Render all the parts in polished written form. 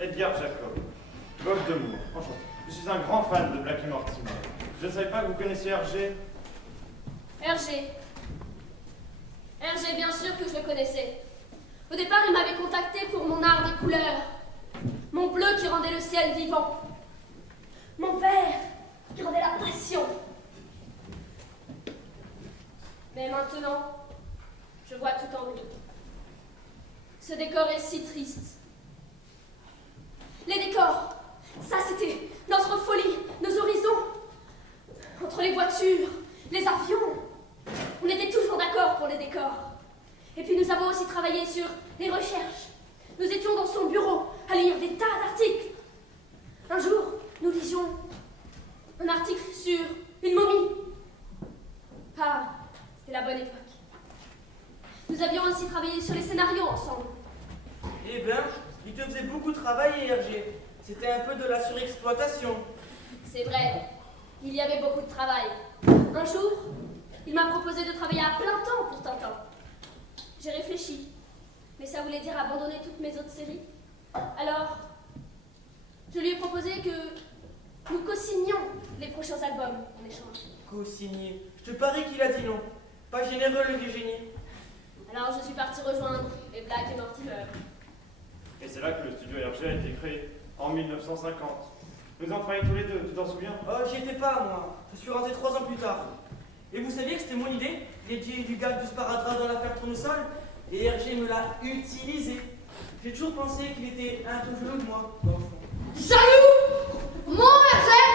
Edgar Jacob, Bob Demour, enchanté. Je suis un grand fan de Blackie Mortimer. Je ne savais pas que vous connaissiez Hergé. Hergé, bien sûr que je le connaissais. Au départ, il m'avait contacté pour mon art des couleurs. Mon bleu qui rendait le ciel vivant. Mon vert qui rendait la passion. Mais maintenant, je vois tout en gris. Ce décor est si triste. Les décors, ça c'était notre folie, nos horizons. Entre les voitures, les avions, on était toujours d'accord pour les décors. Et puis nous avons aussi travaillé sur les recherches. Nous étions dans son bureau à lire des tas d'articles. Un jour, nous lisions un article sur une momie. Ah, c'était la bonne époque. Nous avions aussi travaillé sur les scénarios ensemble. Eh ben, il te faisait beaucoup travailler, Hergé. C'était un peu de la surexploitation. C'est vrai, il y avait beaucoup de travail. Un jour, il m'a proposé de travailler à plein temps pour Tintin. J'ai réfléchi, mais ça voulait dire abandonner toutes mes autres séries. Alors, je lui ai proposé que nous co-signions les prochains albums en échange. Co-signé. Je te parie qu'il a dit non. Pas généreux, le vieux génie. Alors je suis partie rejoindre les Black et Mortimer. Et c'est là que le studio Hergé a été créé, en 1950. Nous en travaillons tous les deux, tu t'en souviens? Oh, j'y étais pas, moi. Je suis rentré 3 ans plus tard. Et vous saviez que c'était mon idée, l'idée du gars du sparadrap dans l'affaire Tournesol, et Hergé me l'a utilisé. J'ai toujours pensé qu'il était un peu jaloux de moi, dans le fond. Jaloux! Mon verger!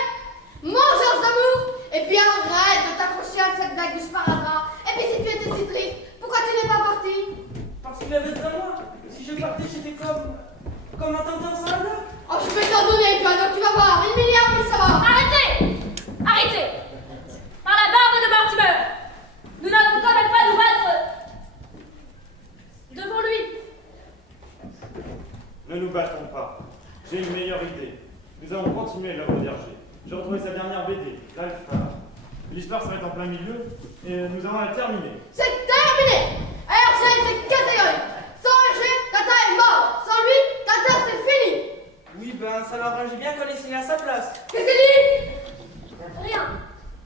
Mon Georges d'amour! Et puis arrête de t'accrocher à cette dague du sparadrap. Et puis si tu étais si triste, pourquoi tu n'es pas parti? Parce qu'il avait besoin de moi. Si je partais, j'étais comme un tintin sans la blague. Oh, je vais t'en donner, toi, donc tu vas voir, 1 milliard, puis ça va. Arrêtez! Arrêtez! Par la barbe de Mortimer! Nous n'allons quand même pas nous battre devant lui! Ne nous battons pas. J'ai une meilleure idée. Nous allons continuer l'œuvre d'Hergé. J'ai retrouvé sa dernière BD, l'Alpha. L'histoire se met en plein milieu et nous allons la terminer. C'est terminé! Hergé, c'est catégorique. Sans Hergé, Tata est mort. Sans lui, Tata, c'est fini. Oui, ben, ça l'arrangeait bien qu'on ait signé à sa place. Qu'est-ce qu'il dit? Rien.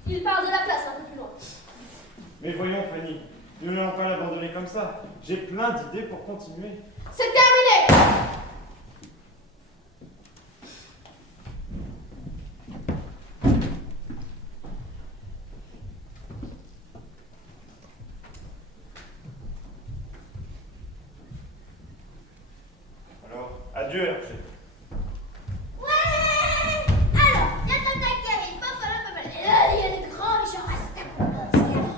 Il parle de la place un peu plus loin. Mais voyons, Fanny, nous n'allons pas l'abandonner comme ça. J'ai plein d'idées pour continuer. C'est terminé! Alors, adieu, Hergé. Ouais! Alors, il y a Tata qui arrive, et là, il y a le grand méchant Rastapoulos qui arrive.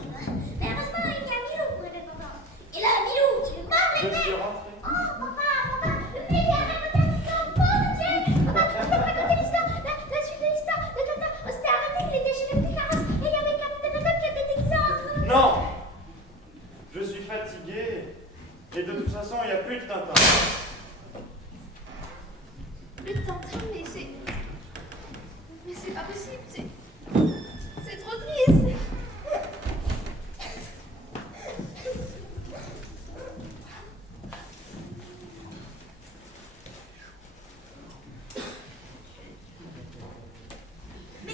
Mais heureusement, il y a Milou pour le moment. Et là, Milou, il mord Je les suis fesses. rentré. Oh, papa, mais il a raconté l'histoire, bon Dieu! Papa, il a raconté l'histoire, la suite de l'histoire de Tata. On s'était arrêté, il était chez les petits carrosses, et il y avait Capitaine Haddock qui était déguisé en... Non! Je suis fatigué. Et de toute façon, il n'y a plus de Tintin. Mais Tintin, mais c'est... Mais c'est pas possible, c'est trop triste. Mais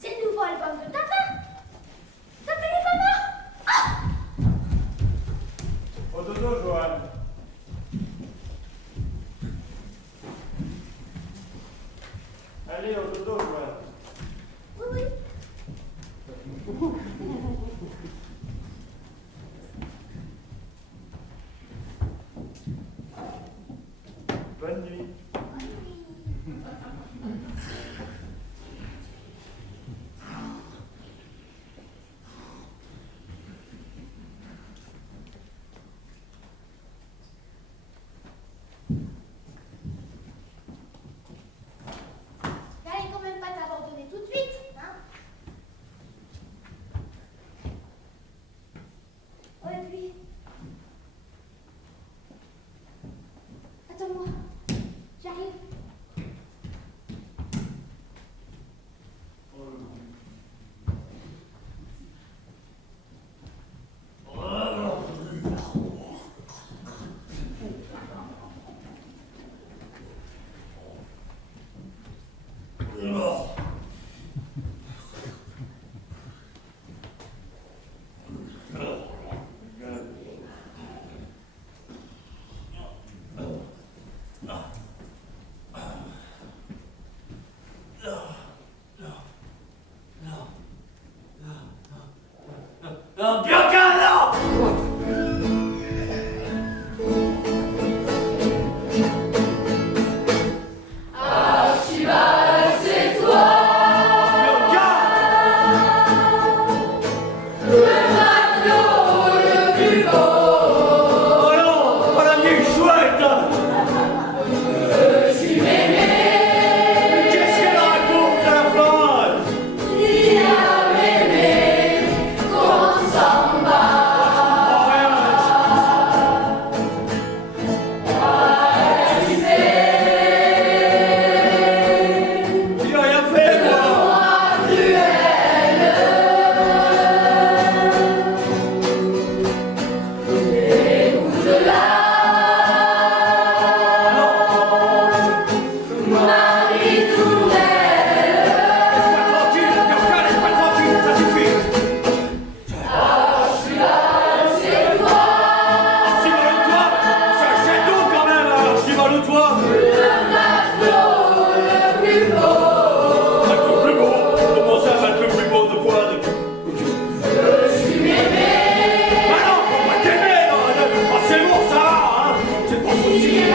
c'est le nouveau album de Tata. Tata n'est pas mort. Ah! Au dodo, Johan. Allez, au dodo, Johan. Oui, oui. Bonne nuit. N'allez quand même pas t'abandonner tout de suite, hein? Oh, et puis... Attends-moi, j'arrive. Bianca, non! Archibald, c'est toi, le matelot le plus beau. Oh non, pas la vieille chouette là. Je suis mémé, Qu'est-ce qu'elle raconte à la fin? il a mémé, qu'on s'en bat. Il a rien fait, moi. Laisse-moi tranquille, Bianca, laisse-moi tranquille, ça suffit. Archibald-toi, c'est un château quand même, Archibald-toi. Un peu plus beau. Comment ça, un peu plus beau de quoi? Ah non, faut pas t'aimer, non, non, c'est bon, ça va, hein. C'est pas possible.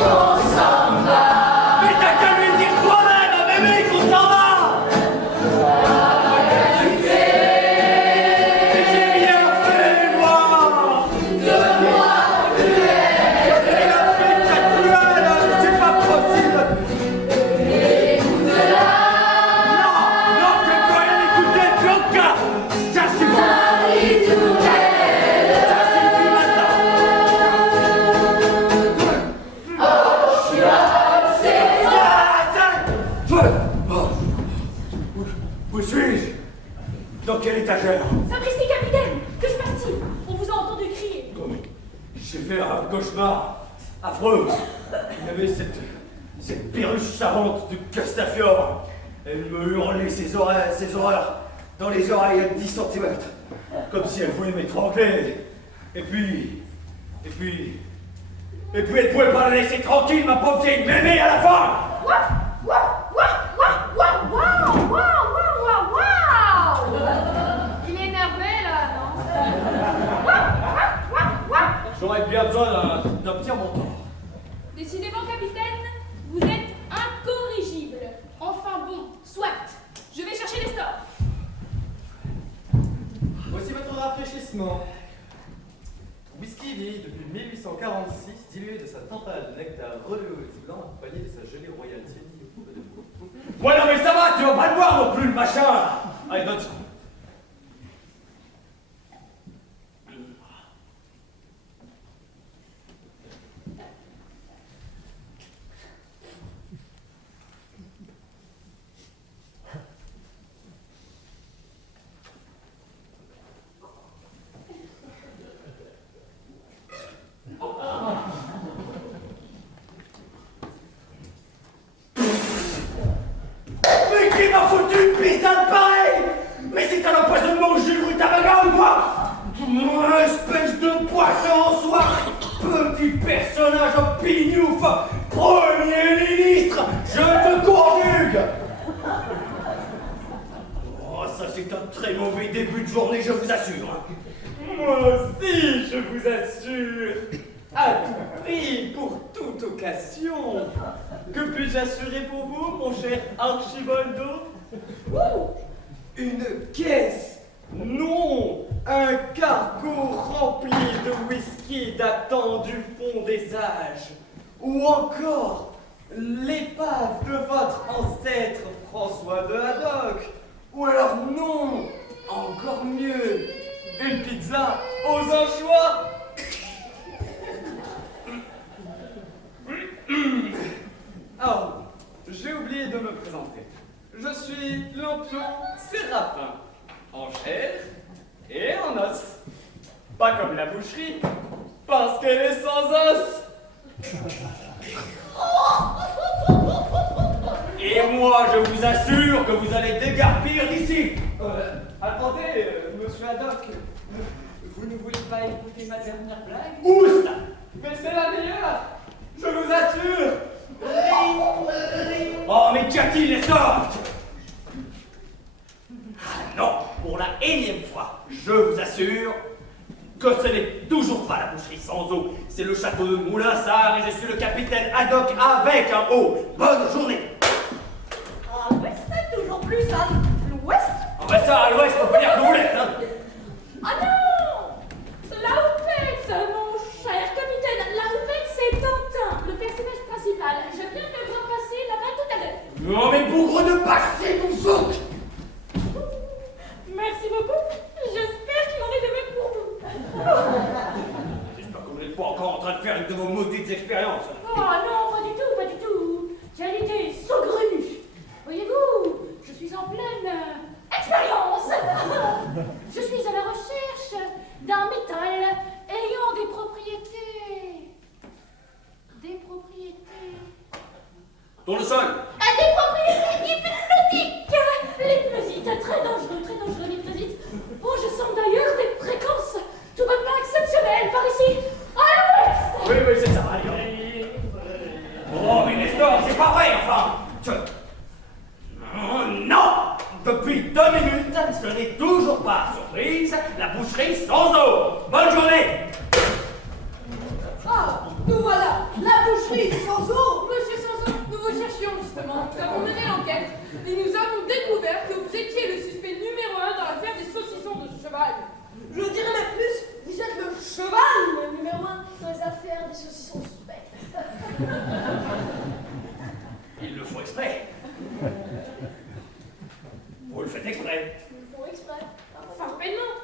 Oh, J'ai fait un cauchemar affreux. Il y avait cette perruche savante de Castafiore. Elle me hurlait ses horreurs dans les oreilles à 10 cm, comme si elle voulait m'étrangler. Et puis, elle pouvait pas la laisser tranquille, ma pauvre vieille mémé, à la fin. Il est énervé là, non? J'aurais bien besoin d'un petit remontant. Décidément, capitaine, vous êtes incorrigible. Enfin bon, soit. Je vais chercher les stores. Voici votre rafraîchissement. Whisky vieilli depuis 1846, dilué de sa tempade de nectar relevé au blanc, accompagné de sa gelée royale tiédie au coupe de bois. Ouais, non, mais ça va, tu vas pas le boire non plus, le machin. Allez, donne ça. Mais qui m'a foutu une pistole pareille? Mais c'est un empoisonnement au jus rutabaga ou quoi? Espèce de poisson en soie, petit personnage en pignouf, premier ministre, je te conjugue. Oh, ça c'est un très mauvais début de journée, je vous assure. Moi aussi, je vous assure. À tout prix, pour toute occasion. Que puis-je assurer pour vous, mon cher Archiboldo? Une caisse? Non, un cargo rempli de whisky datant du fond des âges. Ou encore l'épave de votre ancêtre François de Haddock. Ou alors non, encore mieux, une pizza aux anchois. Ah, j'ai oublié de me présenter. Je suis Lampion Séraphin, en chair et en os. Pas comme la boucherie, parce qu'elle est sans os. Et moi, je vous assure que vous allez dégarpir d'ici. Attendez, monsieur Haddock, vous ne voulez pas écouter ma dernière blague? Oust. Mais c'est la meilleure, je vous assure. Oh, mais qu'y a-t-il, Nestor? Ah non, pour la énième fois, je vous assure que ce n'est toujours pas la boucherie sans eau. C'est le château de Moulinsart et je suis le capitaine Haddock avec un O. Bonne journée. À l'ouest, toujours plus à l'ouest. Ah bah ça, à l'ouest, on peut dire que vous l'êtes, hein. Ah non! La houppette, mon cher capitaine, la houppette c'est Tintin, le personnage principal. Je viens de le remplacer là-bas tout à l'heure. Non mais bougre de passer, mon souk. Merci beaucoup. J'espère qu'il en est de même pour vous. J'espère que vous n'êtes pas encore en train de faire une de vos maudites expériences. Oh non, pas du tout, pas du tout. Quelle idée saugrenue. Voyez-vous, je suis en pleine expérience. Je suis à la recherche d'un métal ayant des propriétés. Des propriétés. Tournesol. Des propriétés hypnotiques. L'hypnosite, très dangereux l'hypnosite. Oh, je sens d'ailleurs des fréquences tout bonnement exceptionnelles par ici. À l'ouest. Oui, c'est ça, allez. Oh, mais Nestor, c'est pas vrai, enfin. Oh, non. Depuis 2 minutes, ce n'est toujours pas surprise, la boucherie sans eau. Bonne journée. Ah, nous voilà, la boucherie sans eau. Monsieur Sanson, nous vous cherchions justement. Nous avons mené l'enquête et nous avons découvert que vous étiez le suspect numéro 1 dans l'affaire des saucissons de cheval. Je dirais même plus, vous êtes le cheval numéro 1 dans les affaires des saucissons suspects. Ils le font exprès. Vous le faites exprès. Ils le font exprès. Certainement.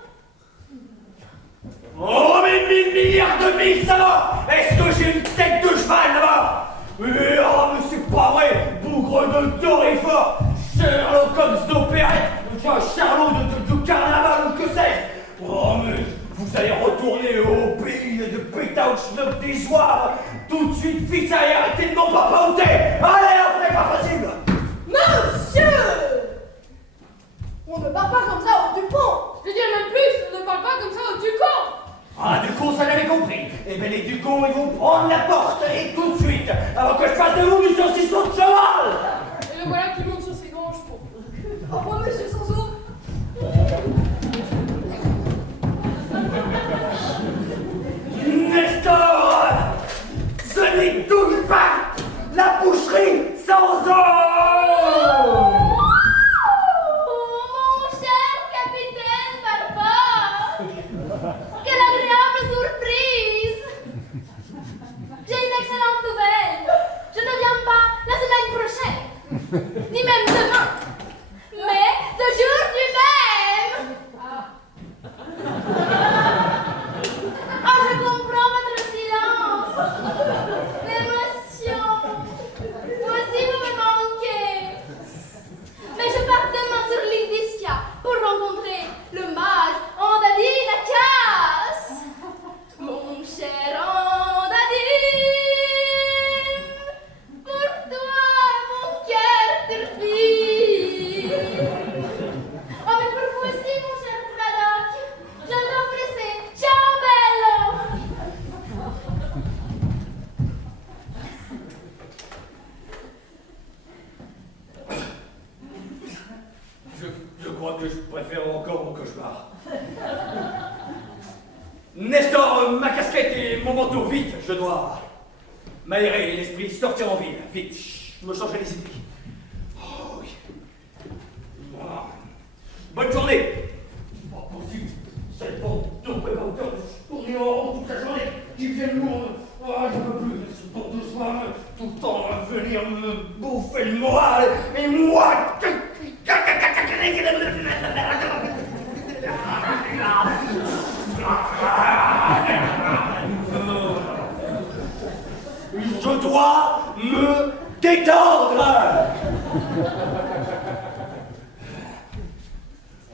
Oh, mais 1000 milliards de mille, ça va. Est-ce que j'ai une tête de cheval là-bas? Oh, mais c'est pas vrai. Bougre de Dorifort, Sherlock Holmes d'opérette, Charlot de carnaval ou que sais-je. Oh, mais vous allez retourner au pays fille de putain de schnock désoir. Tout de suite, fixe à et arrêtez de mon papa où t'es. Allez, après, pas possible. Monsieur! On ne parle pas comme ça au Dupont! Je dirais même plus, on ne parle pas comme ça au Ducamp. Ah, du con, ça l'avait compris. Eh ben, les Ducons, ils vont prendre la porte, et tout de suite, avant que je fasse de vous du saucisson de cheval. Et le voilà qui monte sur ses grands chevaux. Au revoir, monsieur Sanso! Nestor, ce n'est toujours pas la boucherie sans eau. Mon cher capitaine Barba! Quelle agréable surprise! J'ai une excellente nouvelle! Je ne viens pas la semaine prochaine, ni même demain, mais ce jour lui-même! Ah, je comprends votre silence! L'émotion! Moi aussi vous me manquez! Mais je pars demain sur l'île d'Ischia pour rencontrer le mage Andadi Nakas! Mon cher Andadi! Pour toi, mon cœur turpie! Oh, mais pour vous aussi, mon cher Braddock! Je t'offre ciao bello! Je crois que je préfère encore mon cauchemar. Nestor, ma casquette et mon manteau, vite, je dois m'aérer l'esprit, sortir en ville, vite, me changer les idées. Oh oui. Ah. Bonne journée. Oh, poursuite, cette bande de préventeur de tourner en rond toute la journée, qui viennent lourd. Oh, je ne peux plus de ce bande de soir, tout le temps à venir me bouffer le moral, et moi... Je dois me détendre.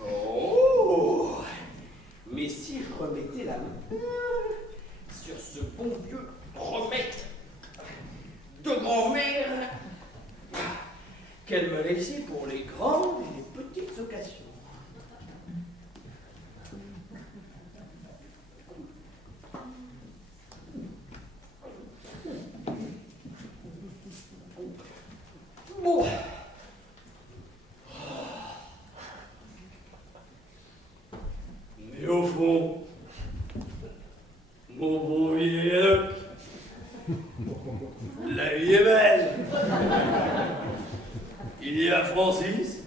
Oh, mais si je remettais la main sur ce bon vieux remède de grand-mère qu'elle me laissait pour les grandes et les petites occasions. Bon. Mais au fond, mon bon vieil la vie est belle. Il y a Francis,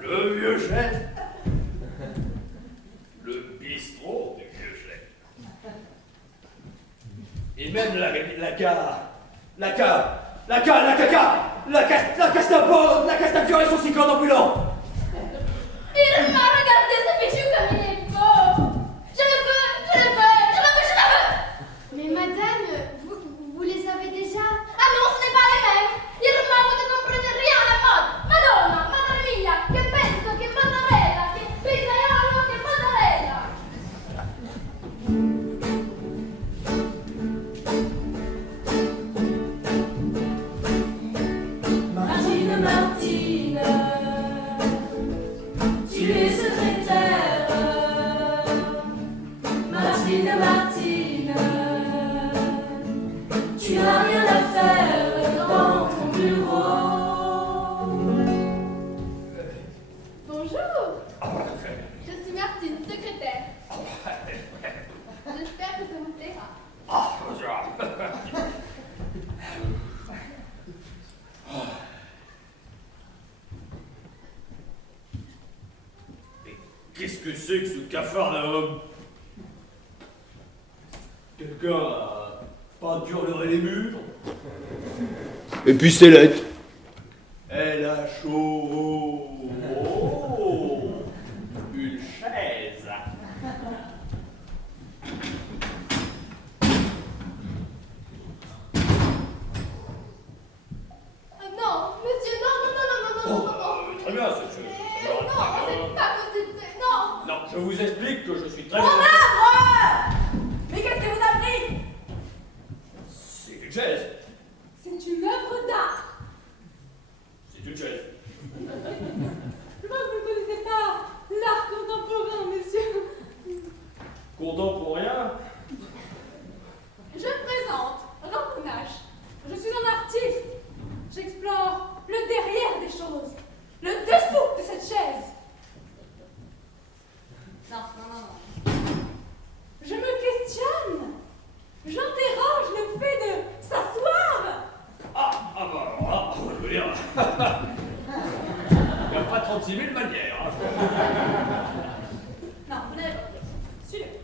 le vieux chef, le bistrot du vieux chef. Et même la Castafiore et son cyclone ambulant. Irma, regardez ce bijou comme il est beau! Je le veux, je le veux, je le veux, je le veux! Mais madame, vous les avez déjà? Ah non, ce n'est pas les mêmes! Irma, vous ne comprenez rien à la mode! Madonna, Madre mia, che pesto, che mozzarella, che pizzaiolo, che mozzarella! Martine, Martine, tu es secrétaire. Martine, Martine, tu n'as rien à faire dans ton bureau. Bonjour! Je suis Martine, secrétaire. J'espère que ça vous plaira. Qu'est-ce que c'est que ce capharnaüm? Quelqu'un a peinturé les murs? Et puis c'est lettre. Elle a chaud. Oh, une chaise. Non, monsieur, non. Très bien, cette chaise. Non, c'est pas possible. Non. Non, je vous explique que je suis très... Mon arbre! temps pour rien. Je me présente, Ramponache. Je suis un artiste. J'explore le derrière des choses, le dessous de cette chaise. Non. Je me questionne. J'interroge le fait de s'asseoir. Bah alors là, je veux dire, il n'y a pas 36 000 manières. Hein. Non, vous n'avez pas compris. Suivez.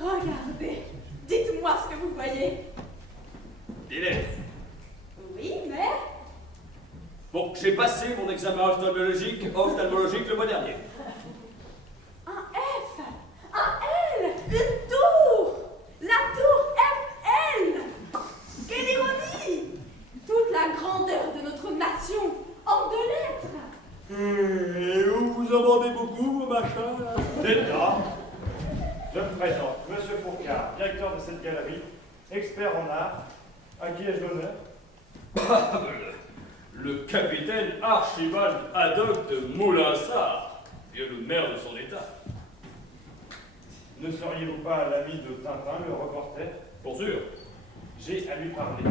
Regardez. Dites-moi ce que vous voyez. Des lèvres. Oui, mais... Bon, j'ai passé mon examen ophtalmologique le mois dernier. Un F, un L, une tour, la tour FL. Quelle ironie! Toute la grandeur de notre nation en 2 lettres. Et vous en vendez beaucoup, vos machins là? D'État, je me présente, Monsieur Fourcard, directeur de cette galerie, expert en art, à qui ai-je l'honneur? Le capitaine Archibald Haddock de Moulinsart, et le maire de son état. Ne seriez-vous pas l'ami de Tintin, le reporter? Pour sûr. J'ai à lui parler.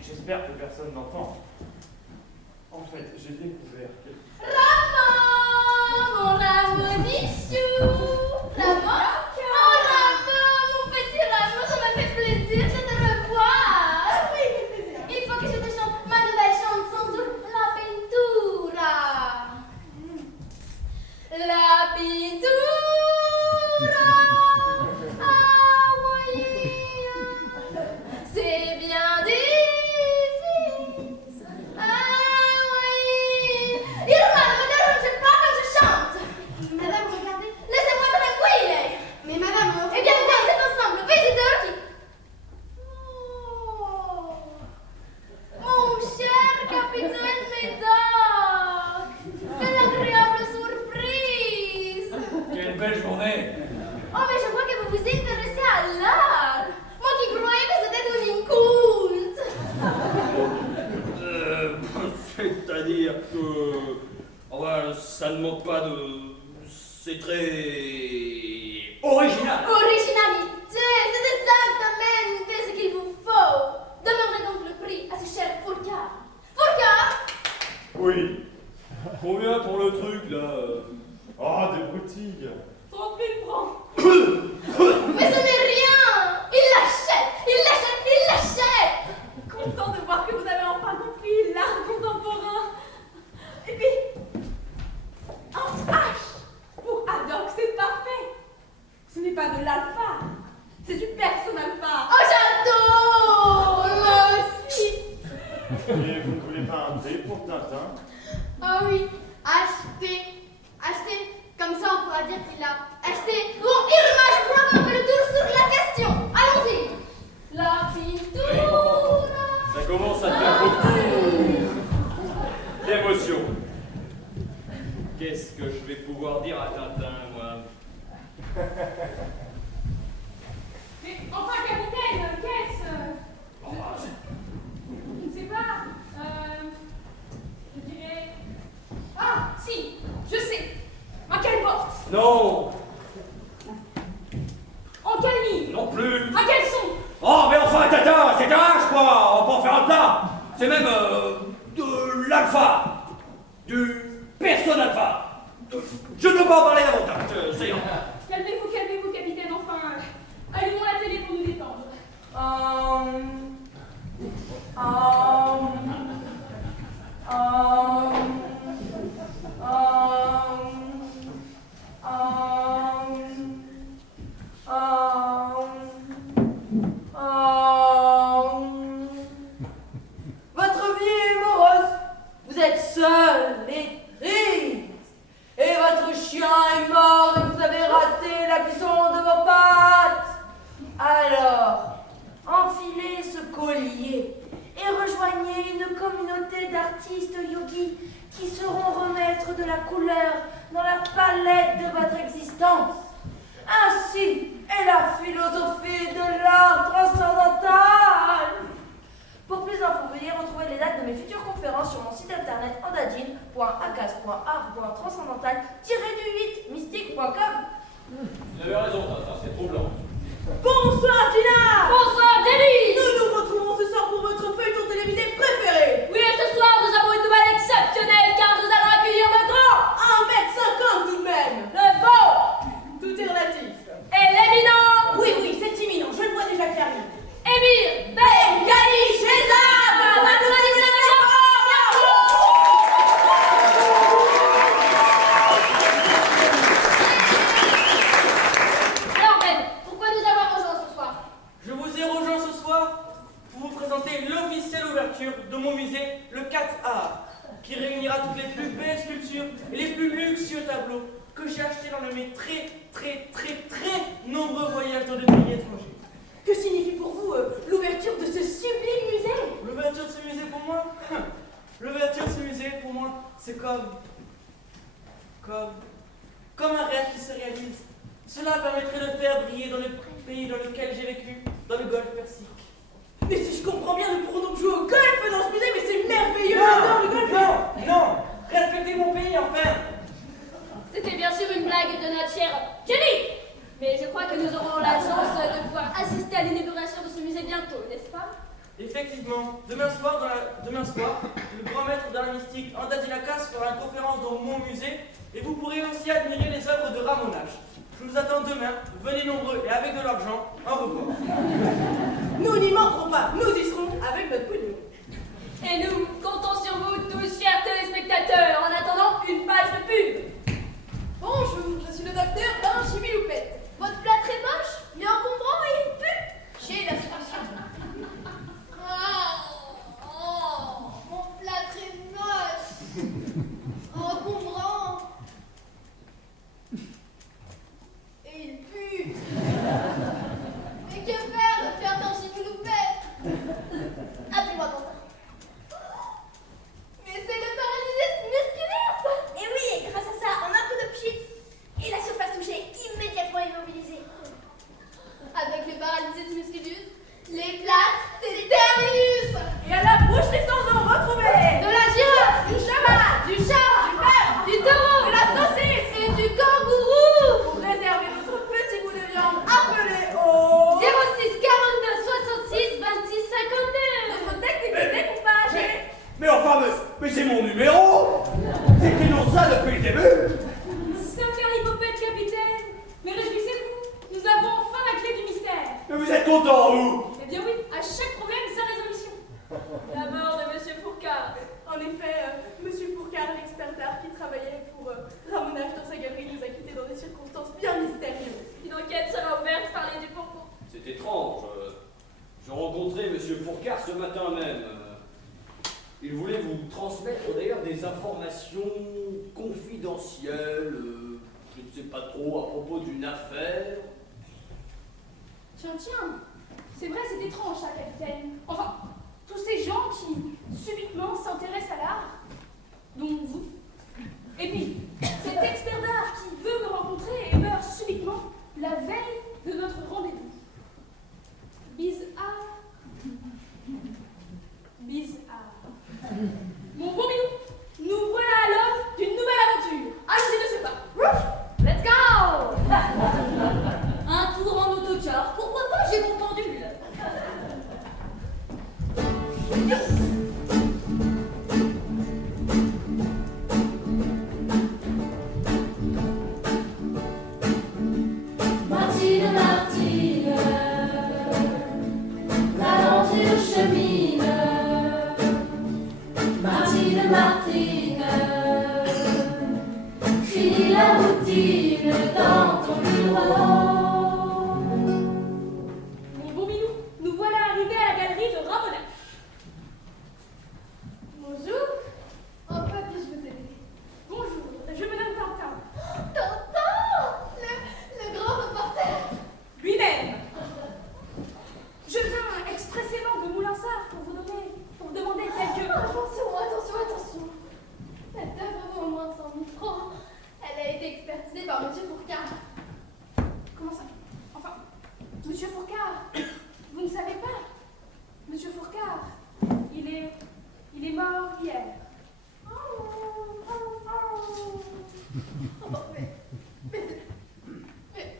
J'espère que personne n'entend. En fait, j'ai découvert que... Ramon, mon Ramonichou. Ramon, oh Ramon, mon petit Ramon, ça m'a fait plaisir de te revoir. Oui, quel plaisir. Il faut que je te chante ma nouvelle chanson sur la pintura. La pintura. Ah, voyez, c'est bien difficile. Ah, voyez. Irma, ne me dérangez pas quand je chante. Madame, regardez. Laissez-moi tranquille. Mais madame, eh bien, dansez ensemble. Visiteurs qui... Oh, mon cher capitaine Médoc. Quelle agréable surprise. Quelle belle journée. Oh, mais je vois que vous vous intéressez à l'art. Moi qui croyais que c'était devenu culte. C'est-à-dire que... Enfin, ça ne manque pas de... C'est très... original. Originalité, c'est exactement ce qu'il vous faut. Demandez donc le prix à ce cher Fourcard. Fourcard! Oui. Combien pour le truc, là Oh, des broutilles. 30 000 francs. Mais ce n'est rien. Il l'achète, il l'achète, il l'achète. Content de voir que vous avez enfin compris l'art contemporain. Et puis, un H pour Haddock, c'est parfait. Ce n'est pas de l'alpha, c'est du personne alpha. Oh, j'adore. Moi aussi. Et vous ne voulez pas un thé pour Tintin? Ah oui, acheter. Acheter. Comme ça, on pourra dire qu'il a acheté. Bon, Irma, je crois qu'on a fait le tour sur la question. Allons-y. La pintura. Ça commence à faire beaucoup d'émotions. Qu'est-ce que je vais pouvoir dire à Tintin, moi? Mais enfin, capitaine, qu'est-ce? Je ne sais pas. Je dirais... Ah, si, je sais. À quelle porte? Non. En quelle ligne? Non plus. À quel son? Oh, mais enfin, Tintin, c'est un H, quoi. On va pas en faire un plat. C'est même de l'alpha. Du personne alpha. Je ne veux pas en parler davantage. C'est bon. Calmez-vous, capitaine, enfin. Allumons la télé pour nous détendre. Votre vie est morose. Vous êtes seul et triste. Et votre chien est mort et vous avez raté la cuisson de vos pâtes. Alors, enfilez ce collier et rejoignez une communauté d'artistes yogis qui sauront remettre de la couleur dans la palette de votre existence. Ainsi est la philosophie de l'art transcendantal. Pour plus d'infos, veuillez retrouver les dates de mes futures conférences sur mon site internet andadine.acas.art.transcendantal-mystique.com. Vous avez raison, Tata, c'est trop blanc. Bonsoir Gina. Bonsoir, Denis! Nous nous retrouvons ce soir pour votre feuilleton télévisé préféré. Oui, et ce soir, nous avons une nouvelle exceptionnelle car nous allons accueillir le grand, 1,50 m tout de même. le beau Tout est relatif. et l'éminent Oui, oui, c'est imminent, je le vois déjà qui arrive. Émile Bengali Chézard! Alors Ben, pourquoi nous avoir rejoints ce soir? Je vous ai rejoint ce soir pour vous présenter l'officielle ouverture de mon musée, le 4A, qui réunira toutes les plus belles sculptures et les plus luxueux tableaux que j'ai achetés lors de mes très nombreux voyages dans des pays étrangers. Que signifie pour vous l'ouverture de ce sublime musée? L'ouverture de ce musée pour moi, l'ouverture de ce musée pour moi, c'est comme un rêve qui se réalise. Cela permettrait de faire briller dans le pays dans lequel j'ai vécu, dans le golfe Persique. Mais si je comprends bien, nous pourrons donc jouer au golf dans ce musée, mais c'est merveilleux, j'adore le golf. Non, respectez mon pays enfin. C'était bien sûr une blague de notre chère Jenny! Mais je crois que nous aurons la chance de pouvoir assister à l'inauguration de ce musée bientôt, n'est-ce pas? Effectivement, demain soir, le grand maître de la mystique Andadinakas fera une conférence dans mon musée et vous pourrez aussi admirer les œuvres de Ramonage. Je vous attends demain, venez nombreux et avec de l'argent, au revoir. Nous n'y manquerons pas, nous y serons avec notre pognon. Et nous comptons sur vous tous, chers téléspectateurs, en attendant une page de pub. Bonjour, je suis le docteur Baranchibiloupette. Votre plat très moche, mais encombrant et il pue. J'ai la solution. Oh, mon plat très moche, encombrant et il pue. Mais que faire, docteur Baranchibiloupette? Appelez-moi Quentin. Mais c'est le paralysé musculaire, ça. Et oui, et grâce à ça, en un coup de pchit, et la surface touchée immédiatement immobilisée. Avec le paralysé musculus, les plaques, c'est terminus. Et à la bouche, les sens ont retrouvé De la girafe, du cheval, du chat, du bœuf, du taureau, de la saucisse et du kangourou. pour réserver notre petit bout de viande appelé au 06 42 66 26 52. notre technique de découpage. Mais enfin, mais c'est mon numéro. C'était non ça depuis le début. Sacré hypopète, capitaine. Mais réjouissez-vous, nous avons enfin la clé du mystère. Mais vous êtes content, vous? Eh bien oui, à chaque problème, sa résolution. La mort de Monsieur Fourcade. En effet, Monsieur Fourcade, l'expert d'art qui travaillait pour Ramonage dans sa galerie, nous a quittés dans des circonstances bien mystérieuses. Une enquête sera ouverte par les déports. C'est étrange. Je rencontrais Monsieur Fourcade ce matin même. Il voulait vous transmettre d'ailleurs des informations confidentielles, je ne sais pas trop, à propos d'une affaire. Tiens, c'est vrai, c'est étrange ça, capitaine. Enfin, tous ces gens qui, subitement, s'intéressent à l'art, dont vous. Et puis, cet expert d'art qui veut me rencontrer et meurt subitement la veille de notre rendez-vous. Bizarre. Mon bon Minou, nous voilà à l'aube d'une nouvelle aventure. Allons-y de ce pas. Let's go! Un tour en autocar, pourquoi pas, j'ai mon pendule. Martine, Martine, l'aventure chemine. Martine, Martine, finis la routine dans ton bureau. Mon bon Minou, nous voilà arrivés à la galerie de Ramonage. Bonjour. En quoi puis-je vous aider? Bonjour, je me nomme Tintin. Tintin, le grand reporter. Lui-même. Je viens expressément de Moulinsart pour vous demander quelques... Attention. Cette œuvre vaut au moins 100 000 francs. Elle a été expertisée par Monsieur Fourcade. Comment ça? Enfin, Monsieur Fourcade, vous ne savez pas. Monsieur Fourcade, il est mort hier. Mais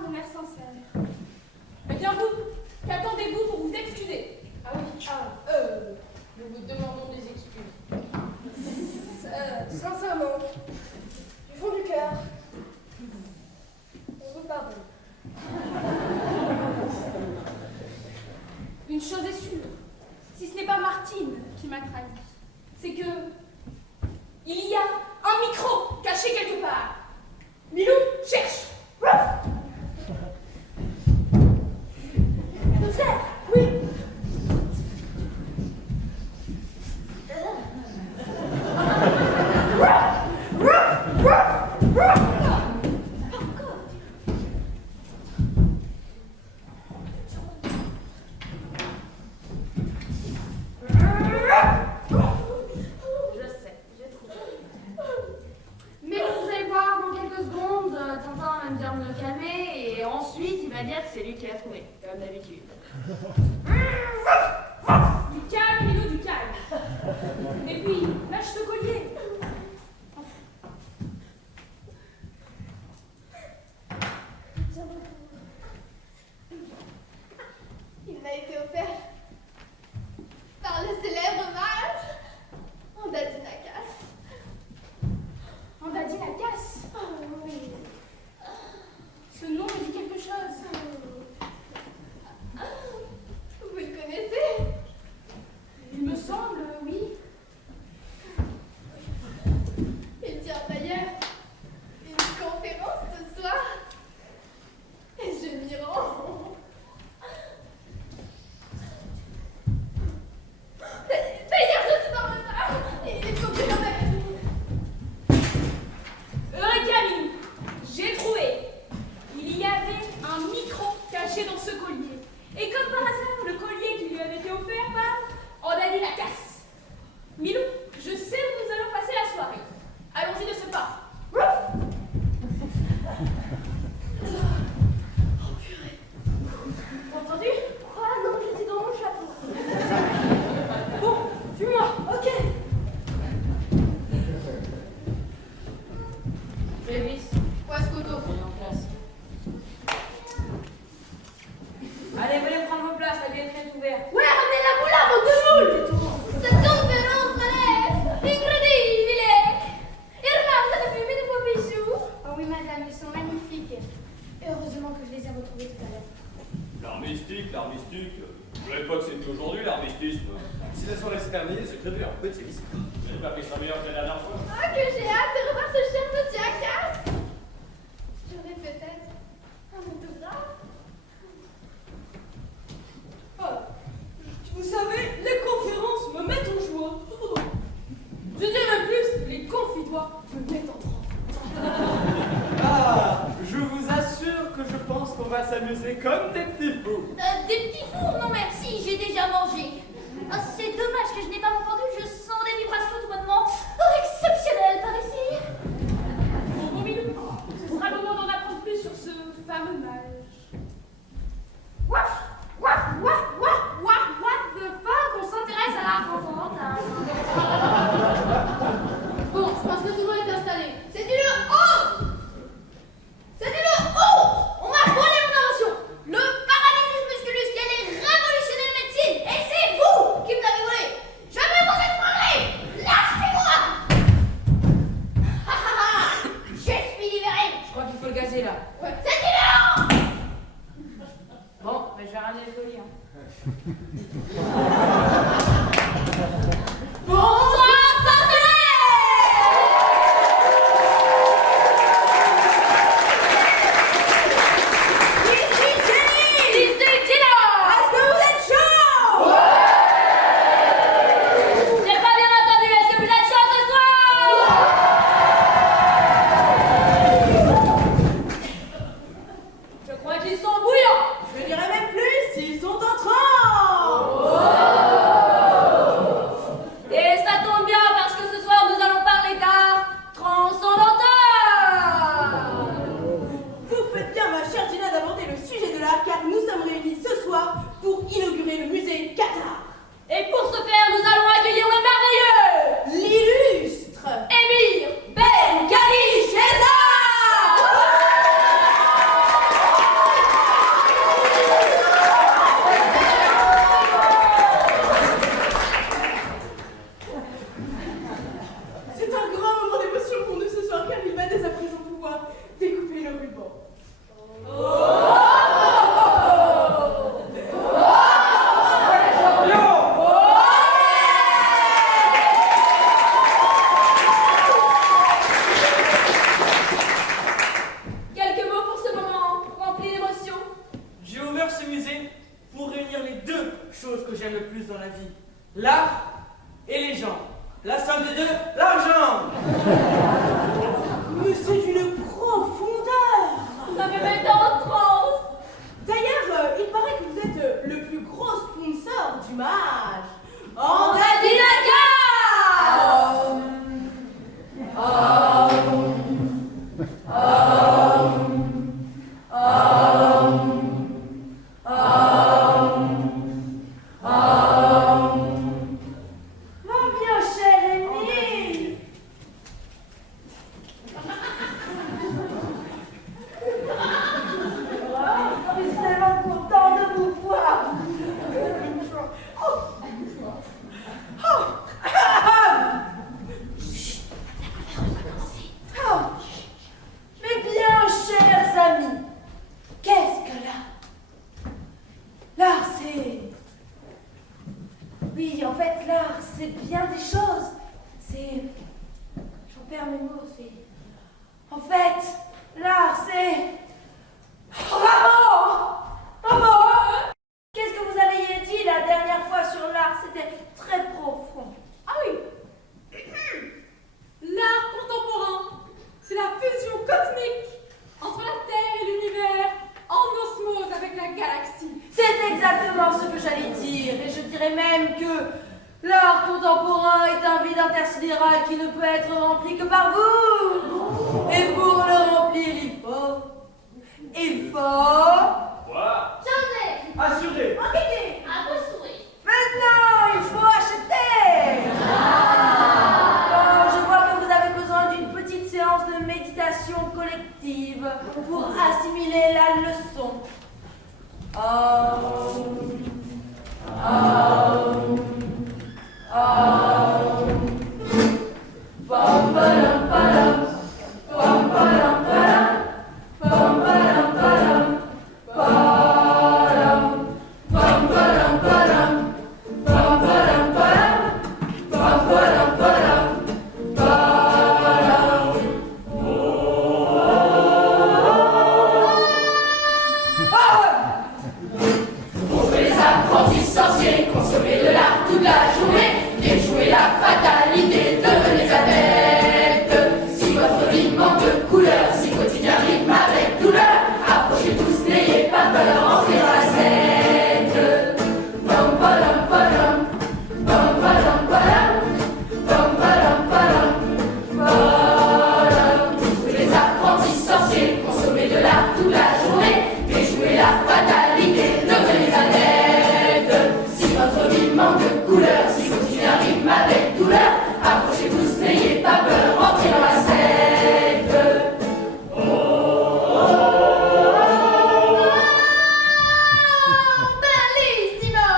vos mères sincères. Eh bien vous, qu'attendez-vous pour vous excuser? Ah oui, nous vous demandons des excuses. Sincèrement, du fond du cœur, on vous pardonne. Une chose est sûre, si ce n'est pas Martine qui m'a trahi, c'est que il y a un micro caché quelque part. Milou, cherche. Vous êtes? Oui. Je sais, j'ai trouvé. Mais vous allez voir dans quelques secondes, Tintin va me dire de me calmer et ensuite il va dire que c'est lui qui l'a trouvé, comme d'habitude. Du calme, Milou, du calme. Et puis, lâche ce collier. Il m'a été offert par le célèbre mage Andadinakas. Andadinakas. Oh oui. Ce nom me dit quelque chose. Vous le connaissez? Il me semble, oui. Il tient d'ailleurs une conférence ce soir. Et je m'y rends. D'ailleurs, je suis en retard. Il faut que j'en aille. Eureka, Milou. J'ai trouvé. Il y avait un micro caché dans ce collier. Et comme par hasard, le collier qui lui avait été offert par Andadinakas. Milou, je sais où nous allons passer la soirée. Allons-y de ce pas. Entendu? Ah non, j'étais dans mon chapeau. Bon, suis-moi, ok. Révis, Wascoto. on est en classe. Allez, venez prendre vos places, la billetterie est ouverte. Ouais, ramenez la moula, mon deux moules. Cette conférence m'élève. Incredibile. Irma, vous avez filmé de vos bijoux? Oh oui, madame, ils sont magnifiques. Heureusement que je les ai retrouvés tout à l'heure. L'armistique. Vous n'avez pas que c'était aujourd'hui l'armistice. Si la soirée s'est terminée, j'ai prévu un petit biscuit. Vous n'avez pas pris ça meilleur que la dernière fois. Ah, que j'ai hâte de revoir ce cher monsieur Akas. J'aurai peut-être un autographe. Vous savez, les conférences me mettent en joie. Je dirais plus, les confidoirs me mettent en transe. Ah, je vous assure que je pense qu'on va s'amuser comme des petits fous. Des petits fours, non merci, j'ai déjà mangé. Ah, c'est dommage que je n'ai pas entendu, je sens des vibrations tout bonnement exceptionnelles par ici. Bon, Milou, ce sera le moment d'en apprendre plus sur ce fameux mage. What the fuck? On s'intéresse à l'art contemporain. Bon, je pense que tout le monde est installé. C'est une honte! C'est une honte! On m'a volé mon invention! Le paralysisme musculus qui allait révolutionner la médecine! Et c'est vous qui me l'avez volé! Je vais vous effondrer! Lâchez-moi! Je suis libéré! Je crois qu'il faut le gazer là. C'est différent! Bon, ben, je vais ramener le collier. Hein. Bonsoir, Est-ce que vous êtes chaud? J'ai pas bien entendu, est-ce que vous êtes chaud ce soir? Je crois qu'ils sont bouillants. Je dirais même plus s'ils sont en train. Et ça tombe bien parce que ce soir nous allons parler d'art transcendantal. Vous faites bien, ma chère Gina, d'aborder le sujet de l'art, car nous sommes réunis ce soir pour inaugurer le musée Qatar. Et pour ce faire, nous allons accueillir le merveilleux L'illustre Émir Ben Kali César. j'aime le plus dans la vie. L'art et les gens. La somme des deux, l'argent. Mais c'est d'une profondeur. Ça me met en transe. D'ailleurs, il paraît que vous êtes le plus gros sponsor du match. On t'a dit la gare. Mon bien cher Émile. Je suis tellement content de vous voir. Mes bien chers amis, qu'est-ce que l'art? L'art, c'est... Oui, en fait, l'art, c'est bien des choses. C'est... J'en perds mes mots, c'est... En fait, l'art, c'est... Maman! Maman! Qu'est-ce que vous aviez dit la dernière fois sur l'art? C'était très profond. Ah oui. L'art contemporain, c'est la fusion cosmique entre la Terre et l'univers, en osmose avec la galaxie. C'est exactement ce que j'allais dire, et je dirais même que l'art contemporain est un vide intersidéral qui ne peut être rempli que par vous. Et pour le remplir, il faut... Quoi? J'en ai. Assuré. Enquêtez. À vos souhaits. Maintenant, il faut acheter. Je vois que vous avez besoin d'une petite séance de méditation collective pour assimiler la leçon. Pam, padam, padam. Pam, padam, padam. Pam, padam, padam. Padam. Pam, padam, padam. Pam, padam, padam. Pam, padam, padam. Padam. On veut les apprentis sorciers, consommer de l'art toute la journée, déjouer la fatalité, devenez adeptes. Si votre vie manque de couleur, si quotidien rythme avec douleur, approchez tous, n'ayez pas peur, entrez dans la secte. Pam padam padam, pam padam padam, pam padam padam, padam. Les apprentis sorciers, consommer de l'art toute la journée, déjouer la fatalité, devenez adeptes. Si votre vie manque de couleur, si quotidien rythme avec douleur, approchez tous, n'ayez pas peur, entrez dans la secte. Bellissimo!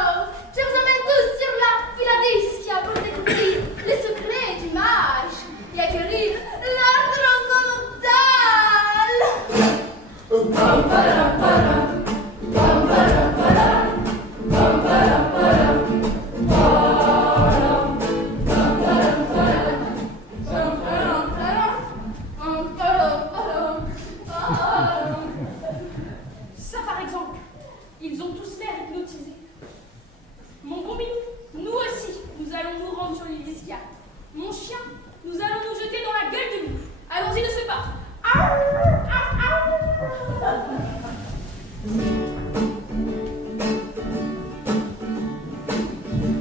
Je vous emmène tous sur la Philadelphia pour découvrir les secrets du mage et acquérir l'art transcendantal. Pam padam padam, pam padam padam, pam padam padam, padam, pam padam padam, pam padam padam, pam padam padam, padam. Ça, par exemple, ils ont tous l'air hypnotisés. Mon bon minou, nous aussi, nous allons nous rendre sur l'île d'Ischia. Mon chien, nous allons nous jeter dans la gueule de loup. Allons-y de ce pas.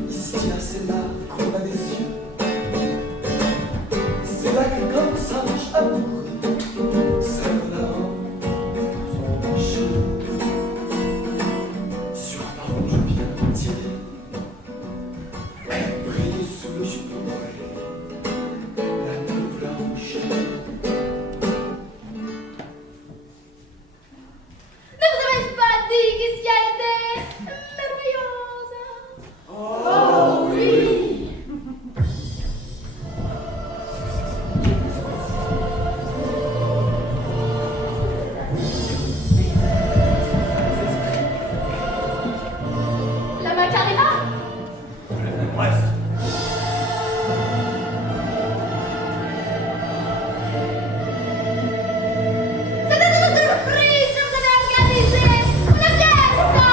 Ischia, c'est là qu'on a des yeux. C'est là que comme ça marche amour. C'est là son cheveux. Sur un orange bien tiré. Brille sous le jupon doré. La peau blanche. Ne vous avez pas dit qu'est-ce qui a été merveilleuse? Oh oui! La Macarena? Reste. C'était une surprise! Je vous avais organisé une fiesta!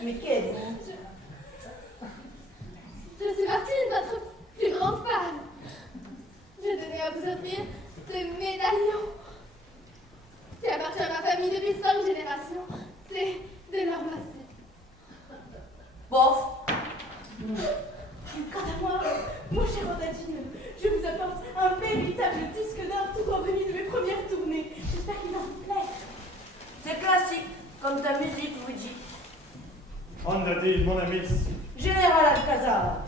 Mais qu'est-ce? Je suis Martine, votre plus grande fan. Je tenais à vous offrir ce médaillon qui appartient à ma famille depuis 5 générations. C'est de l'or massif. Bof. Quant à moi, mon cher Ondadine, je vous apporte un véritable disque d'or tout revenu de mes premières tournées. J'espère qu'il va vous plaire. C'est classique, comme ta musique, Luigi. Ondadine, mon ami, Général Alcazar.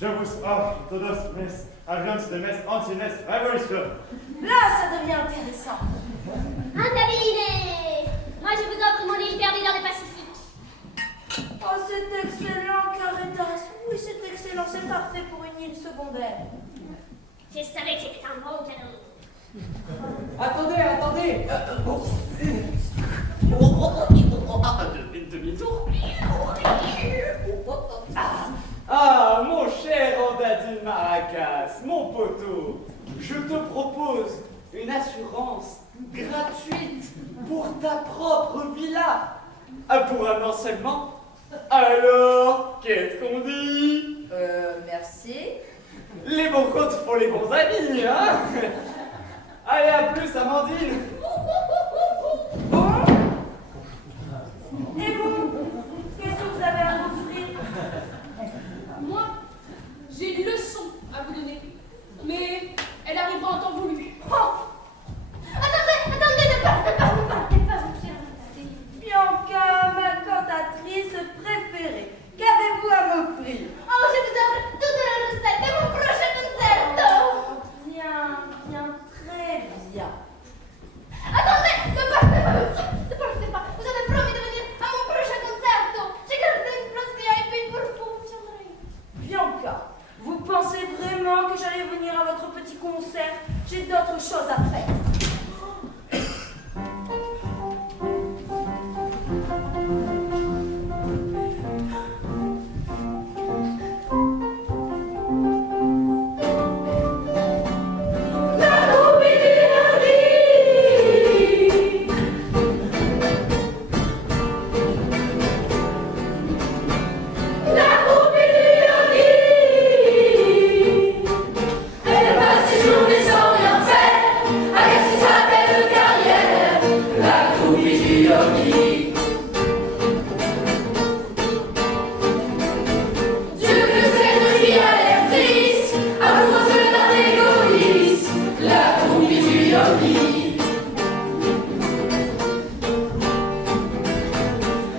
je vous offre todos mes avions de mes anciennes révolutions. Là, ça devient intéressant. Ondadine! Moi, je vous offre mon île perdue dans le Pacifique. Oh, c'est excellent, Caritas. Oui, c'est excellent, c'est parfait pour une île secondaire. Je savais que c'était un bon cadeau. Attendez. Demi-tour. Ah, mon cher Ondadine Maracas, mon poteau, je te propose une assurance gratuite pour ta propre villa. Pour un an seulement. Alors, qu'est-ce qu'on dit? Merci. Les bons comptes font les bons amis, hein? Allez, à plus, Amandine. Bon. Et vous? Qu'est-ce que vous avez à m'offrir? Moi, j'ai une leçon à vous donner. Mais elle arrivera en temps voulu. Oh. Attendez, ne partez pas, mon cher Ondadine. Bianca, ma cantatrice préférée. Qu'avez-vous à m'offrir? Oh, je vous offre toute la recette de mon prochain concerto. Bien, très bien. Attendez, ne partez pas. Vous avez promis de venir à mon prochain concerto. J'ai gardé une place VIP pour vous, Chandra. Bianca, vous pensez vraiment que j'allais venir à votre petit concert? J'ai d'autres choses à faire. Elle passe ses journées sans rien faire, avec ce qui s'appelle carrière, la groupie du yogi. Dieu que c'est une fille à l'air triste, amoureuse d'un égoïste, la groupie du yogi.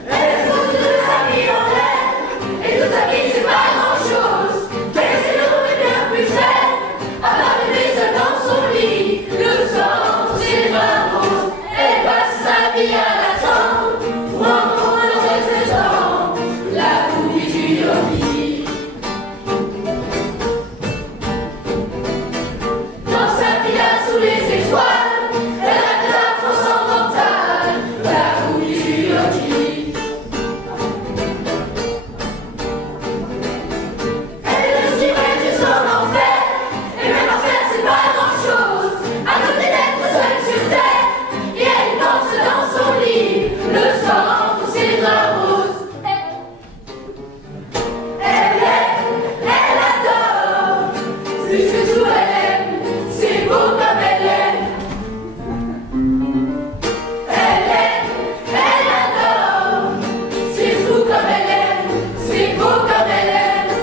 Elle pose de sa vie en l'air, et de sa vie c'est pas grand chose, qu'elle s'est trouvée bien plus cher. Abandonnée seule dans son lit, le sang, ses bras roses. Elle passe sa vie à l'attendre, pour un moment de ce temps, la groupie du yogi. Dans sa villa sous les étoiles, elle a de la transcendantale, la groupie du yogi. Elle est aussi près de son enfer, et même l'enfer c'est pas grand chose. À côté d'être seule sur terre, et elle danse dans son lit, le sang pour ses bras roses. Elle adore, plus que tout elle aime, c'est beau comme elle aime. Elle adore, c'est fou comme elle aime, c'est beau comme elle aime.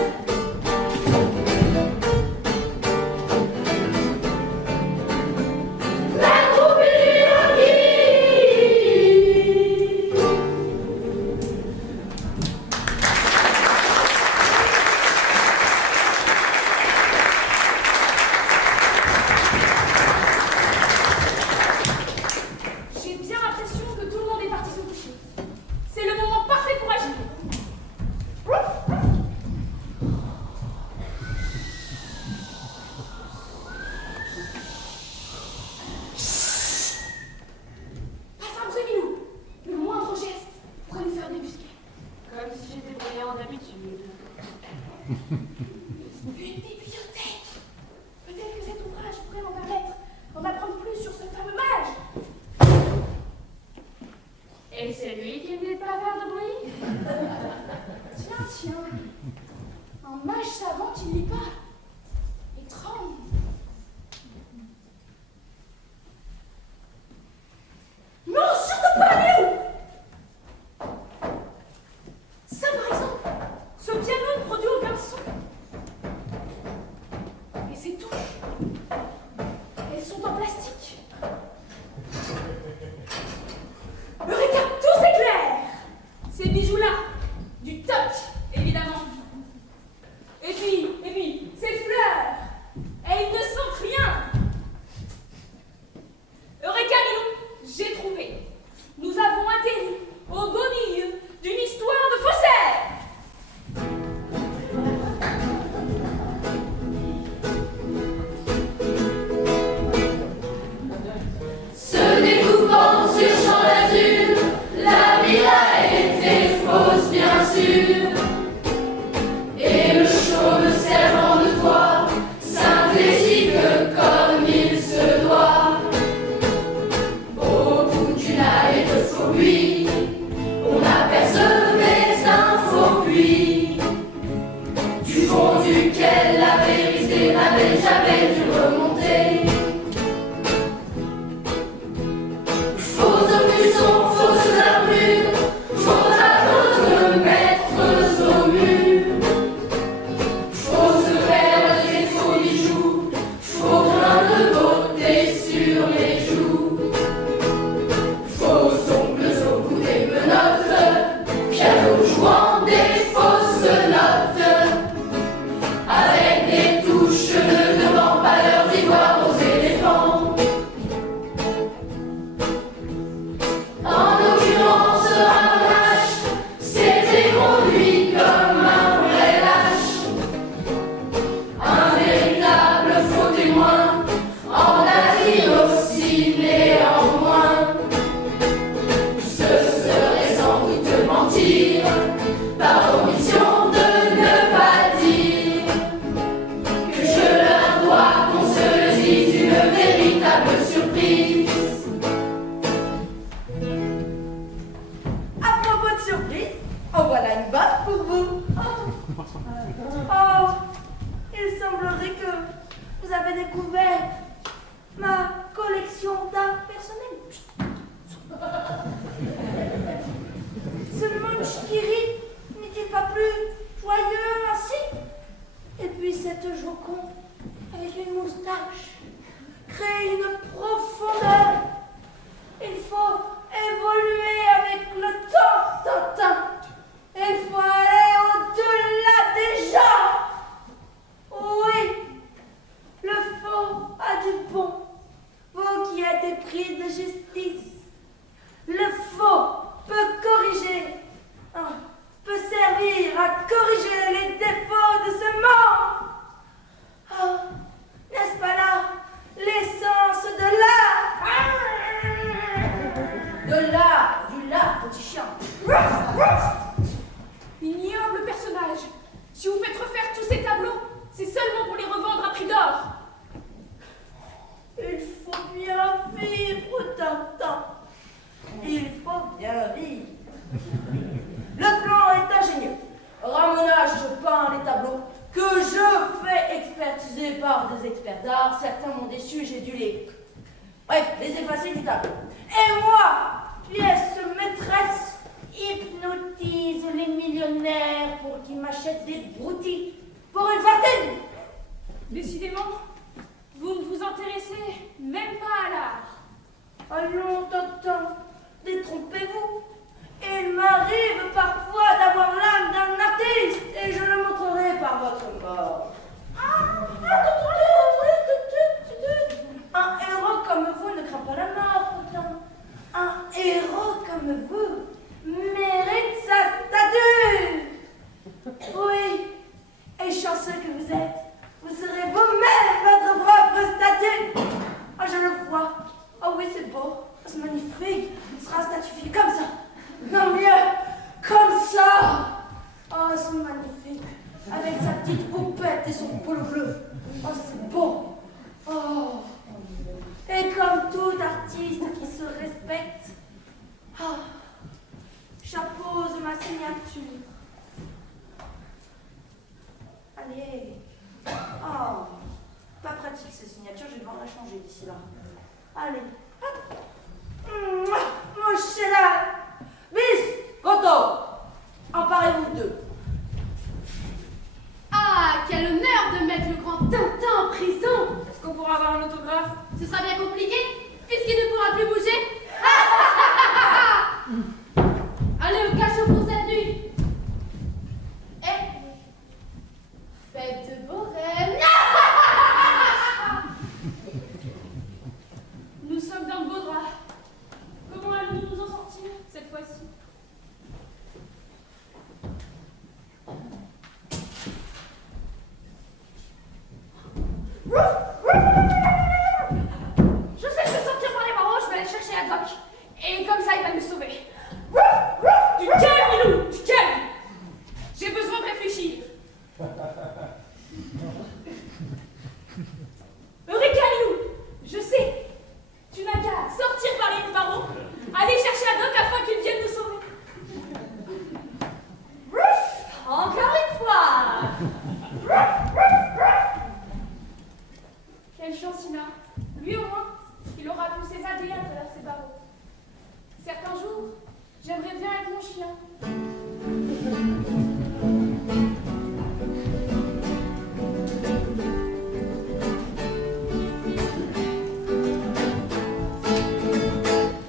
La groupie du yogi. J'ai bien l'impression que tout le monde est parti se coucher. C'est le moment parfait pour agir. Passe un bruit, Milou. Le moindre geste pourrait nous faire débusquer. Comme si j'étais brillante d'habitude. Une bibliothèque. Peut-être que cet ouvrage pourrait m'en permettre d'en apprendre plus sur ce fameux mage. Et c'est lui qui ne dit pas faire de bruit? Tiens, tiens. Un mage savant qui ne lit pas. Étrange. Non, surtout pas, Léo! Ça, par exemple, ce piano ne produit aucun son. Et ces touches, elles sont en plastique. Eureka, tout s'éclaire! Ces bijoux-là, du toc, évidemment. Et puis, ces fleurs, elles ne sentent rien. Eureka, Lilou, j'ai trouvé. Nous avons atterri au beau milieu d'une histoire de faussaire. Se découpant sur champ d'azur, la ville a été fausse bien sûr. Et le chauve servant de toit, synthétique comme il se doit. Au bout d'une allée de faux buis, on apercevait un faux puits, du fond duquel la vérité n'avait jamais dû remonter. Faux buissons, fausses armures, faux tableaux de maîtres au mur, fausses perles et faux bijoux, faux grains de beauté sur les joues, faux ongles au bout des menottes, piano jouant des fausses notes, avec des touches de devant, pâleur d'ivoire aux éléphants. En l'occurrence, Ramnash s'était conduit comme un vrai lâche, un véritable faux témoin, en a dit aussi néanmoins. Ce serait sans doute mentir, par omission de ne pas dire, que je leur dois qu'on se le dise, une véritable surprise. À propos de surprise, en voilà une bonne pour vous. Oh, il semblerait que vous avez découvert ma collection d'art personnel. Ce munch qui rit n'est-il pas plus joyeux ainsi? Et puis cette Joconde avec une moustache crée une profondeur. Il faut évoluer avec le temps, Tintin. Il faut aller au-delà des gens. Oui, le faux a du bon. Vous qui êtes épris de justice, le faux peut corriger, peut servir à corriger les défauts de ce monde. Oh, n'est-ce pas là l'essence de l'art? De l'art, du lard, petit chien. Ignoble personnage. Si vous faites refaire tous ces tableaux, c'est seulement pour les revendre à prix d'or. Il faut bien vivre, Tintin. Il faut bien vivre. Le plan est ingénieux. Ramona, je peins les tableaux que je fais expertiser par des experts d'art. Certains m'ont déçu, j'ai dû les effacer du tableau. Et moi, pièce maîtresse, hypnotise les millionnaires pour qu'ils m'achètent des broutilles pour une vingtaine. Décidément, vous ne vous intéressez même pas à l'art. Allons, Tintin, détrompez-vous. Il m'arrive parfois d'avoir l'âme d'un artiste et je le montrerai par votre mort. Un héros comme vous ne craint pas la mort, Tintin. Un héros comme vous mérite sa statue. Oui, et chanceux que vous êtes, vous serez vous-même votre propre statue. Oh, je le vois. Oh oui, c'est beau, c'est magnifique. Il sera statifié comme ça. Non, mieux, comme ça. Oh, c'est magnifique. Avec sa petite houppette et son polo bleu. Oh, c'est beau. Oh. Et comme tout artiste qui se respecte, oh, J'appose ma signature. Allez. Oh, pas pratique ces signatures, je vais devoir la changer d'ici là. Allez, hop. Mon chéla. Bis, Goto. Emparez-vous d'eux. Ah, quel honneur de mettre le grand Tintin en prison! Est-ce qu'on pourra avoir un autographe? Ce sera bien compliqué, puisqu'il ne pourra plus bouger. Allez au cachot pour cette nuit. Et faites de beaux rêves. Nous sommes dans le beau drap. Comment allons-nous nous en sortir cette fois-ci? Je sais que je vais sortir par les barreaux, je vais aller chercher Haddock. Et comme ça, il va me sauver. Du calme, Milou, du calme. J'ai besoin de réfléchir. Eureka, Milou, je sais. Tu n'as qu'à sortir par les barreaux, aller chercher Haddock afin qu'il vienne nous sauver. Encore une fois. Quelle chance il a. Lui au moins, il aura pu s'évader à travers ses barreaux. Certains jours, j'aimerais bien être mon chien.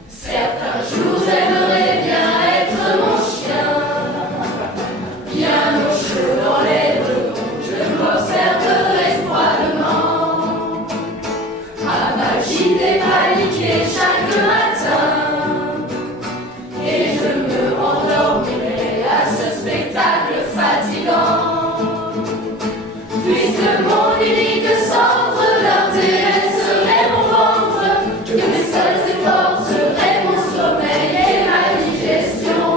Certains jours j'aimerais bien être mon chien, bien au chaud dans les deux, je m'observerai froidement, à m'agiter, paniquer chaque matin, et je me rendormirai à ce spectacle fatigant, puisque mon unique centre d'intérêt serait mon ventre, que mes seuls efforts seraient mon sommeil et ma digestion.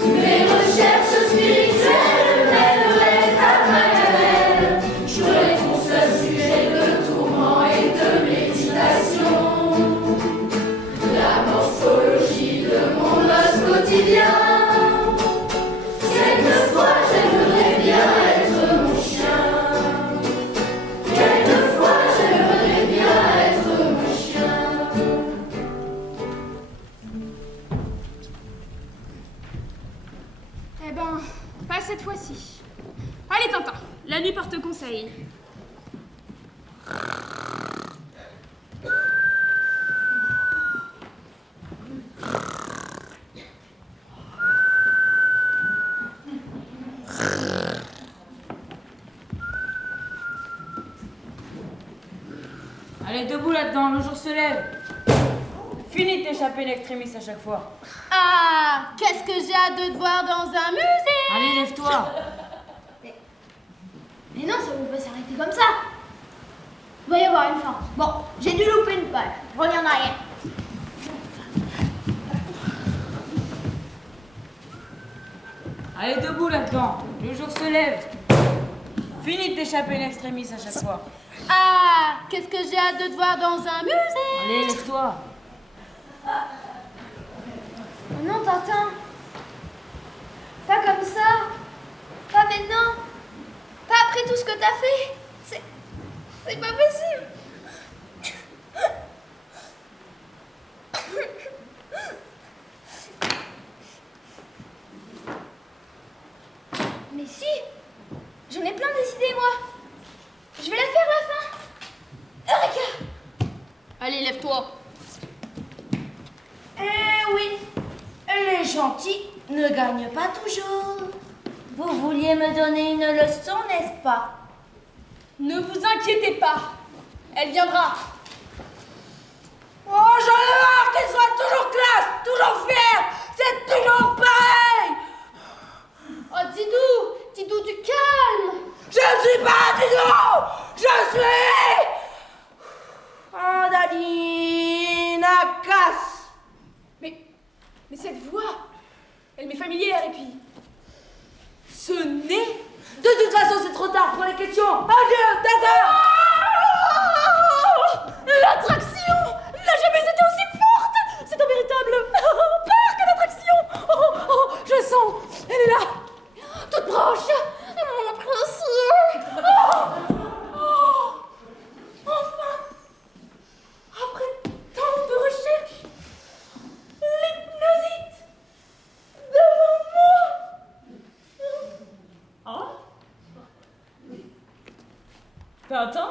Mes recherches spirituelles mèneraient à ma gamelle, j'aurais pour seul sujet de tourment et de méditation. La morphologie de mon os quotidien. Quelquefois j'aimerais bien être mon chien. Quelquefois j'aimerais bien être mon chien. Eh ben, pas cette fois-ci. Allez, Tintin, la nuit porte conseil. Allez, debout là-dedans, le jour se lève. Fini de t'échapper une extrémiste à chaque fois. Ah, qu'est-ce que j'ai hâte de te voir dans un musée! Allez, lève-toi. Mais non, ça ne peut pas s'arrêter comme ça. Il va y avoir une fin. Bon, j'ai dû louper une page. Je reviens en arrière. Allez, debout là-dedans, le jour se lève. Fini de t'échapper une extrémiste à chaque fois. Ah, qu'est-ce que j'ai hâte de te voir dans un musée! Allez, lève-toi. Oh non, Tintin. Pas comme ça. Pas maintenant. Pas après tout ce que t'as fait. C'est pas possible. Mais si. J'en ai plein décidé, moi. Je vais la faire, la fin. Eureka. Allez, lève-toi. Eh oui, les gentils ne gagnent pas toujours. Vous vouliez me donner une leçon, n'est-ce pas? Ne vous inquiétez pas, elle viendra. Oh, j'en ai marre qu'elle soit toujours classe, toujours fière. C'est toujours pareil. Oh, Didou, du calme! Je ne suis pas Didou. Je suis... Andali Nakas. Mais cette voix, elle m'est familière et puis... Ce nez. De toute façon, c'est trop tard pour les questions. Adieu, Tata. L'attraction n'a jamais été aussi forte. C'est un véritable parc d'attractions. Tintin?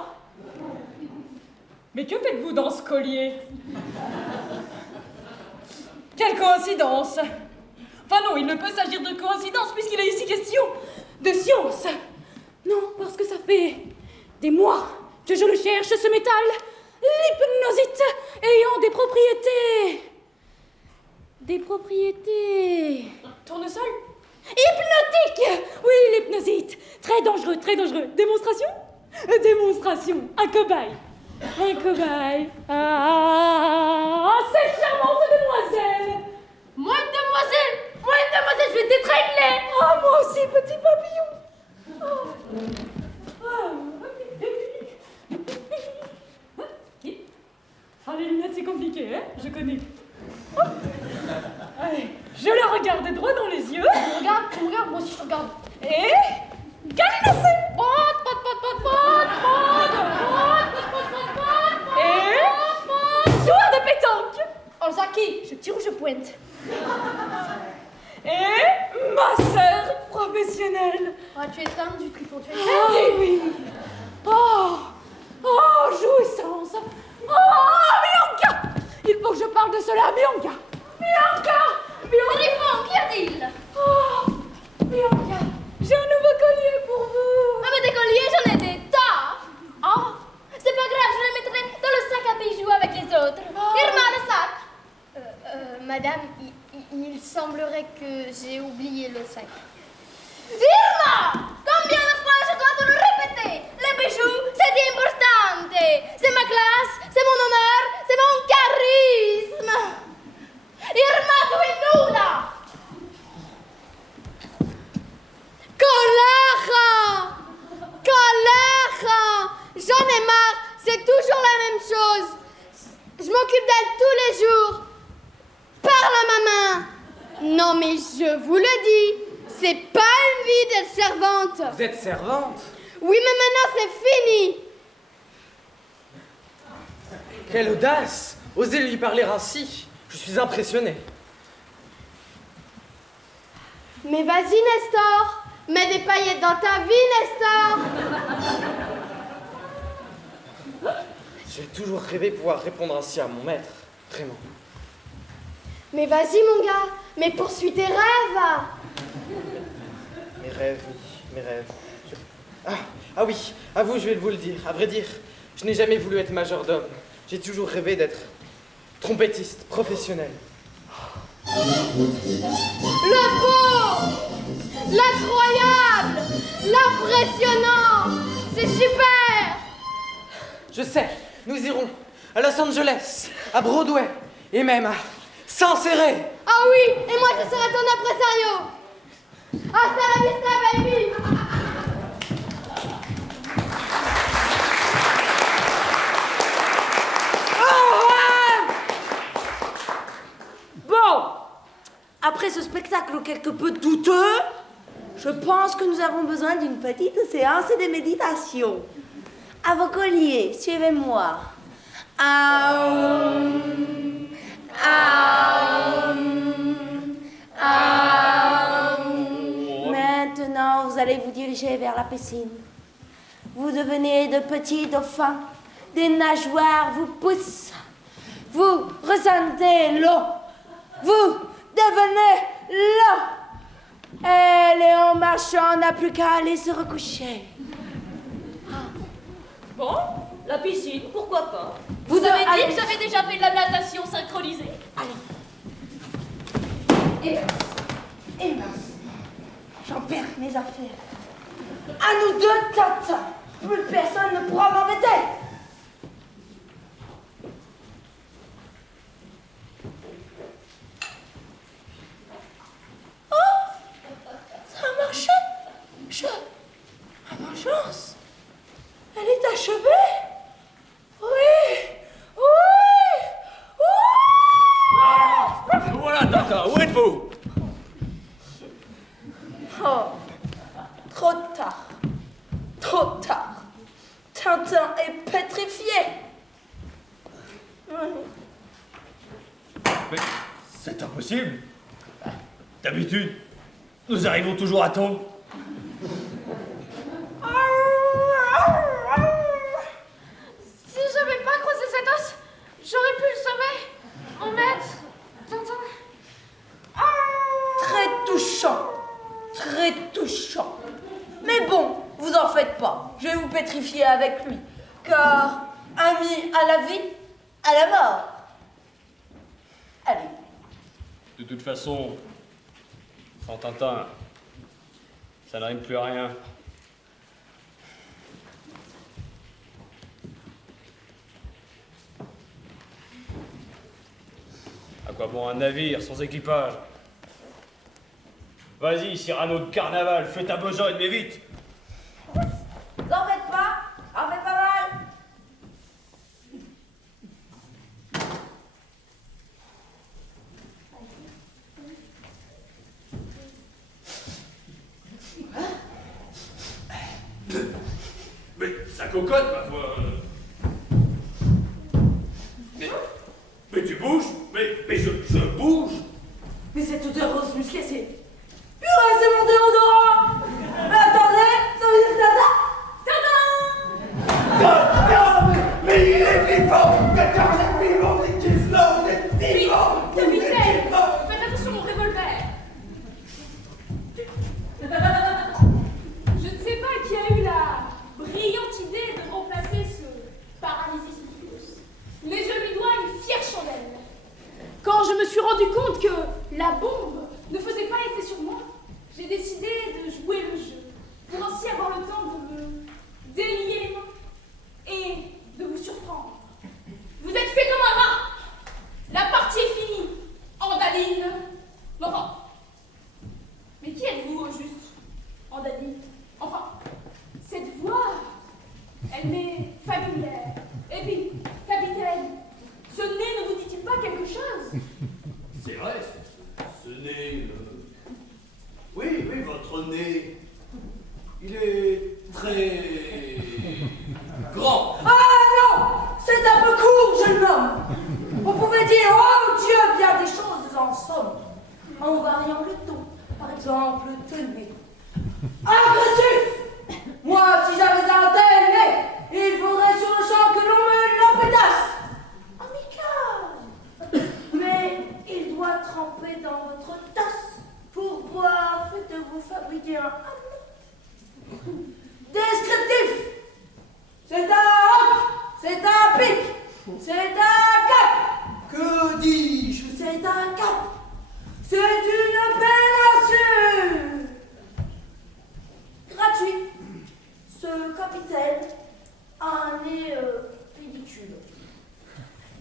Mais que faites-vous dans ce collier? Quelle coïncidence! Enfin non, il ne peut s'agir de coïncidence puisqu'il est ici question de science. Non, parce que ça fait des mois que je le cherche, ce métal, l'hypnosite, ayant des propriétés... Des propriétés... Tournesol? Hypnotique! Oui, l'hypnosite. Très dangereux, très dangereux. Démonstration? Démonstration. Un cobaye. Un cobaye. Ah, cette charmante demoiselle! Moi, demoiselle, je vais t'étrangler. Ah, moi aussi, petit papillon. Oh. Ah, les lunettes, c'est compliqué, hein? Je connais. Oh. Allez, je la regarde droit dans les yeux. Tu me regardes, moi aussi je te regarde. Et... Galinassé. Et... Joueur de pétanque. Oh, Zaki, je tire ou je pointe? Et... masseur professionnel. Ah, tu es dingue du trifon, tu es Ah oui. Oh. Oh, jouissance. Oh, Bianca. Il faut que je parle de cela, Bianca. Bianca. Trifon, qu'y a-t-il? Oh, Bianca, j'ai un nouveau collier pour vous. Ah, mais des colliers, j'en ai des tas. Oh, c'est pas grave, je les mettrai dans le sac à bijoux avec les autres. Irma, le sac. Madame, il semblerait que j'ai oublié le sac. Irma, combien de fois je dois te le répéter? Les bijoux, c'est important. C'est ma classe, c'est mon honneur, c'est mon charisme. Irma, tu es nulla. Colère! J'en ai marre, c'est toujours la même chose. Je m'occupe d'elle tous les jours. Parle à ma main. Non mais je vous le dis, c'est pas une vie d'être servante. Vous êtes servante? Oui mais maintenant c'est fini. Quelle audace! Osez lui parler ainsi. Je suis impressionné. Mais vas-y Nestor, mets des paillettes dans ta vie Nestor. J'ai toujours rêvé pouvoir répondre ainsi à mon maître. Vraiment. Mais vas-y mon gars, mais poursuis tes rêves. Mes rêves, oui, mes rêves. Ah oui, à vous, je vais vous le dire. À vrai dire, je n'ai jamais voulu être majordome. J'ai toujours rêvé d'être trompettiste professionnel. Le beau, l'incroyable, l'impressionnant, c'est super. Je sais, nous irons à Los Angeles, à Broadway et même à Saint-Céré. Ah oui, et moi je serai ton impresario. Hasta la vista, baby. Bon, après ce spectacle quelque peu douteux, je pense que nous avons besoin d'une petite séance de méditation. À vos colliers, suivez-moi. Maintenant, vous allez vous diriger vers la piscine. Vous devenez de petits dauphins, des nageoires vous poussent. Vous ressentez l'eau. Vous devenez l'eau. Et Léon Marchand n'a plus qu'à aller se recoucher. Bon, la piscine, pourquoi pas? Vous Vous avez dit allez- que j'avais déjà fait de la natation synchronisée? Et mince, j'en perds mes affaires. À nous deux, tata. Plus personne ne pourra m'embêter. Ça a marché. Ma vengeance. Elle est achevée. Oui. Voilà, Tintin, où êtes-vous? Oh, trop tard. Trop tard. Tintin est pétrifié. Mais c'est impossible. D'habitude, nous arrivons toujours à temps. touchant. Très touchant. Mais bon, vous en faites pas. Je vais vous pétrifier avec lui. Car, ami à la vie, à la mort. Allez. De toute façon, sans Tintin, ça ne rime plus à rien. À quoi bon un navire sans équipage? Vas-y, Cyrano de carnaval, fais ta besogne, mais vite! Vous en faites pas, en faites pas mal. Mais ça cocotte, ma foi. Mais tu bouges? Mais je bouge! Mais cette odeur rose musquée, c'est... Purée, c'est mon déodorant. Mais attendez, ça veut dire Tata. Mais il est vivant! 14 vivant, c'est qu'il il est vivant! Capitaine, faites attention au revolver. Je ne sais pas qui a eu la brillante idée de remplacer ce paralysisme, mais je lui dois une fière chandelle. Quand je me suis rendu compte que la bombe ne faisait pas effet sur moi, j'ai décidé de jouer le jeu, pour ainsi avoir le temps de me délier les mains et de vous surprendre. Vous êtes fait comme un rat. La partie est finie. Andaline. Enfin. Mais qui êtes-vous au juste, Andaline? Enfin, cette voix, elle m'est familière. Et puis, capitaine, ce nez ne vous dit-il pas quelque chose? C'est vrai, ce nez... Oui, votre nez... Il est très... grand. Ah non, c'est un peu court, jeune homme. On pouvait dire, oh Dieu, bien des choses en somme, en variant le ton. Par exemple, tenez. Agressif. Moi, si j'avais un tel nez, il faudrait sur le champ que l'on me l'empétasse. Amical. Mais il doit tremper dans votre tasse. Pour boire, faites-vous fabriquer un nez. Descriptif. C'est un hoc, c'est un pic, c'est un cap. Que dis-je? C'est un cap. C'est une péninsule. Gratuit. Ce capitaine a un nez ridicule.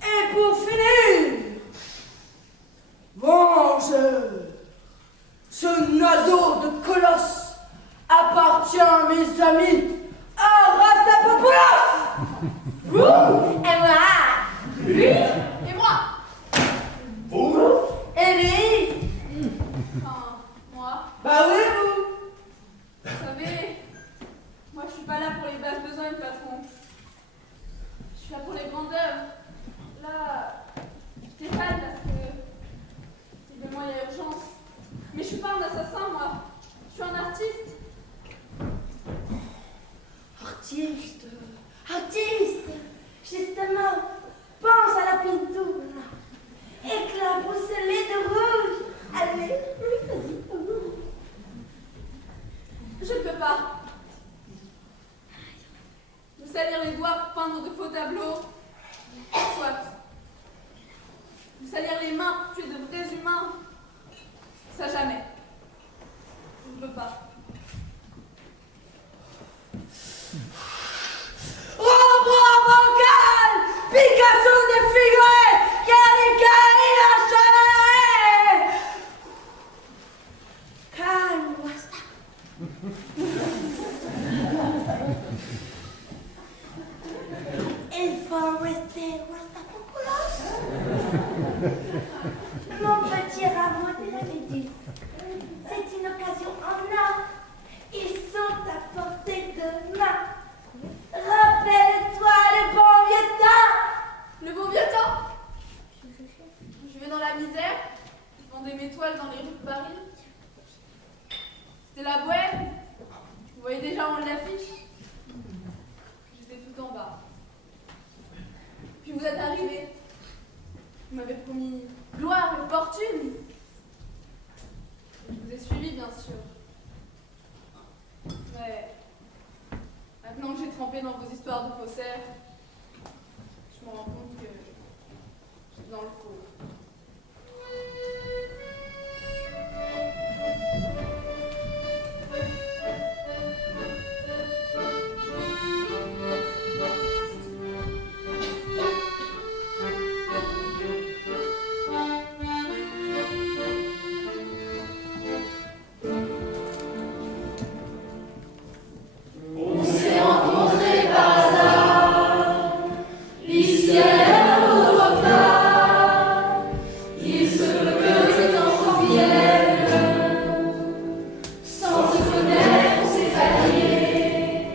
Et pour finir, vengeur, ce naseau de colosse appartient, mes amis, à Rastapopoulos. Vous et moi. Lui et moi. Vous? Et lui. Enfin, moi. Bah oui, vous. Vous savez, moi je suis pas là pour les basses besognes, patron. Je suis là pour les grandes œuvres. Là, je déballe parce que évidemment il y a urgence. Mais je suis pas un assassin, moi. Je suis un artiste. Artiste. Artiste. Justement, pense à la pinture. Éclabousselée de rouge. Allez, oui, vas-y. Je ne peux pas. Vous salir les doigts pour peindre de faux tableaux. Soit. Vous salir les mains pour tuer de vrais humains. Ça jamais. Je ne peux pas. Rembrandt bancal, Picasso défiguré, Guernica inachevé. Calme, Wasta. Il faut rester Rastapopoulos. Mon petit rameau de la méduse. C'est une occasion en or. Ils sont à portée de main. Rappelle-toi le bon vieux temps. Le bon vieux temps. Je vais dans la misère. Je vendais mes toiles dans les rues de Paris. C'était la bohème. Vous voyez déjà où on l'affiche. J'étais tout en bas. Puis vous êtes arrivés. Vous m'avez promis gloire et fortune. Je vous ai bien sûr. Mais maintenant que j'ai trempé dans vos histoires de faussaires, je me rends compte que je suis dans le faux. On s'est rencontrés par hasard, ici à au repas. Il se peut que je t'en souvienne, sans se connaître on s'est alliés.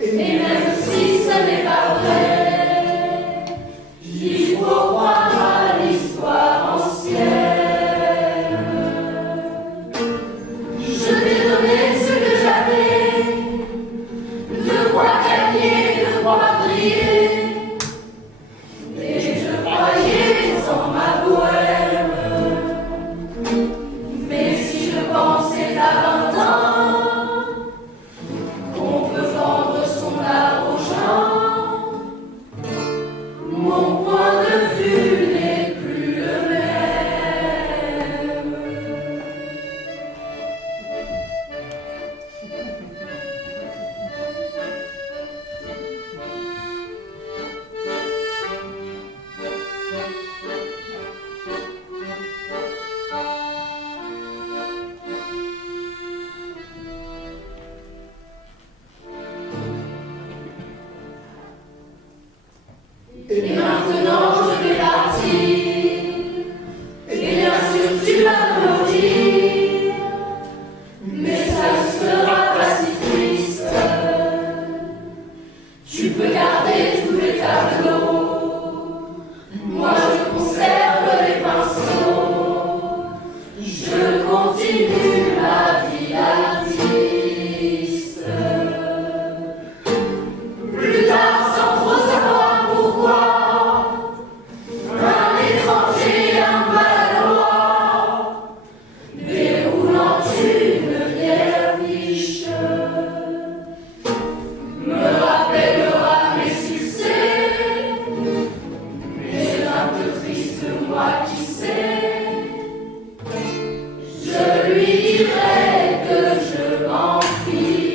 Et même si ce n'est pas vrai, il faut croire à l'histoire ancienne. Je t'ai donné ce que j'avais, de quoi gagner, de quoi briller, et je croyais en ma bohème. Mais si je pensais à 20 ans qu'on peut vendre son argent, mon point de vue n'est plus le même. Et maintenant je vais partir, et bien sûr tu vas me maudire, mais ça ne sera pas si triste. Tu peux garder tous les tableaux, moi je conserve les pinceaux, je continue ma vie d'artiste. Plus tard, sans trop savoir pourquoi, un étranger, un maladroit, déroulant une vieille affiche, me rappellera mes succès, mais un peu triste moi qui sais, je lui dirai que je m'en fiche.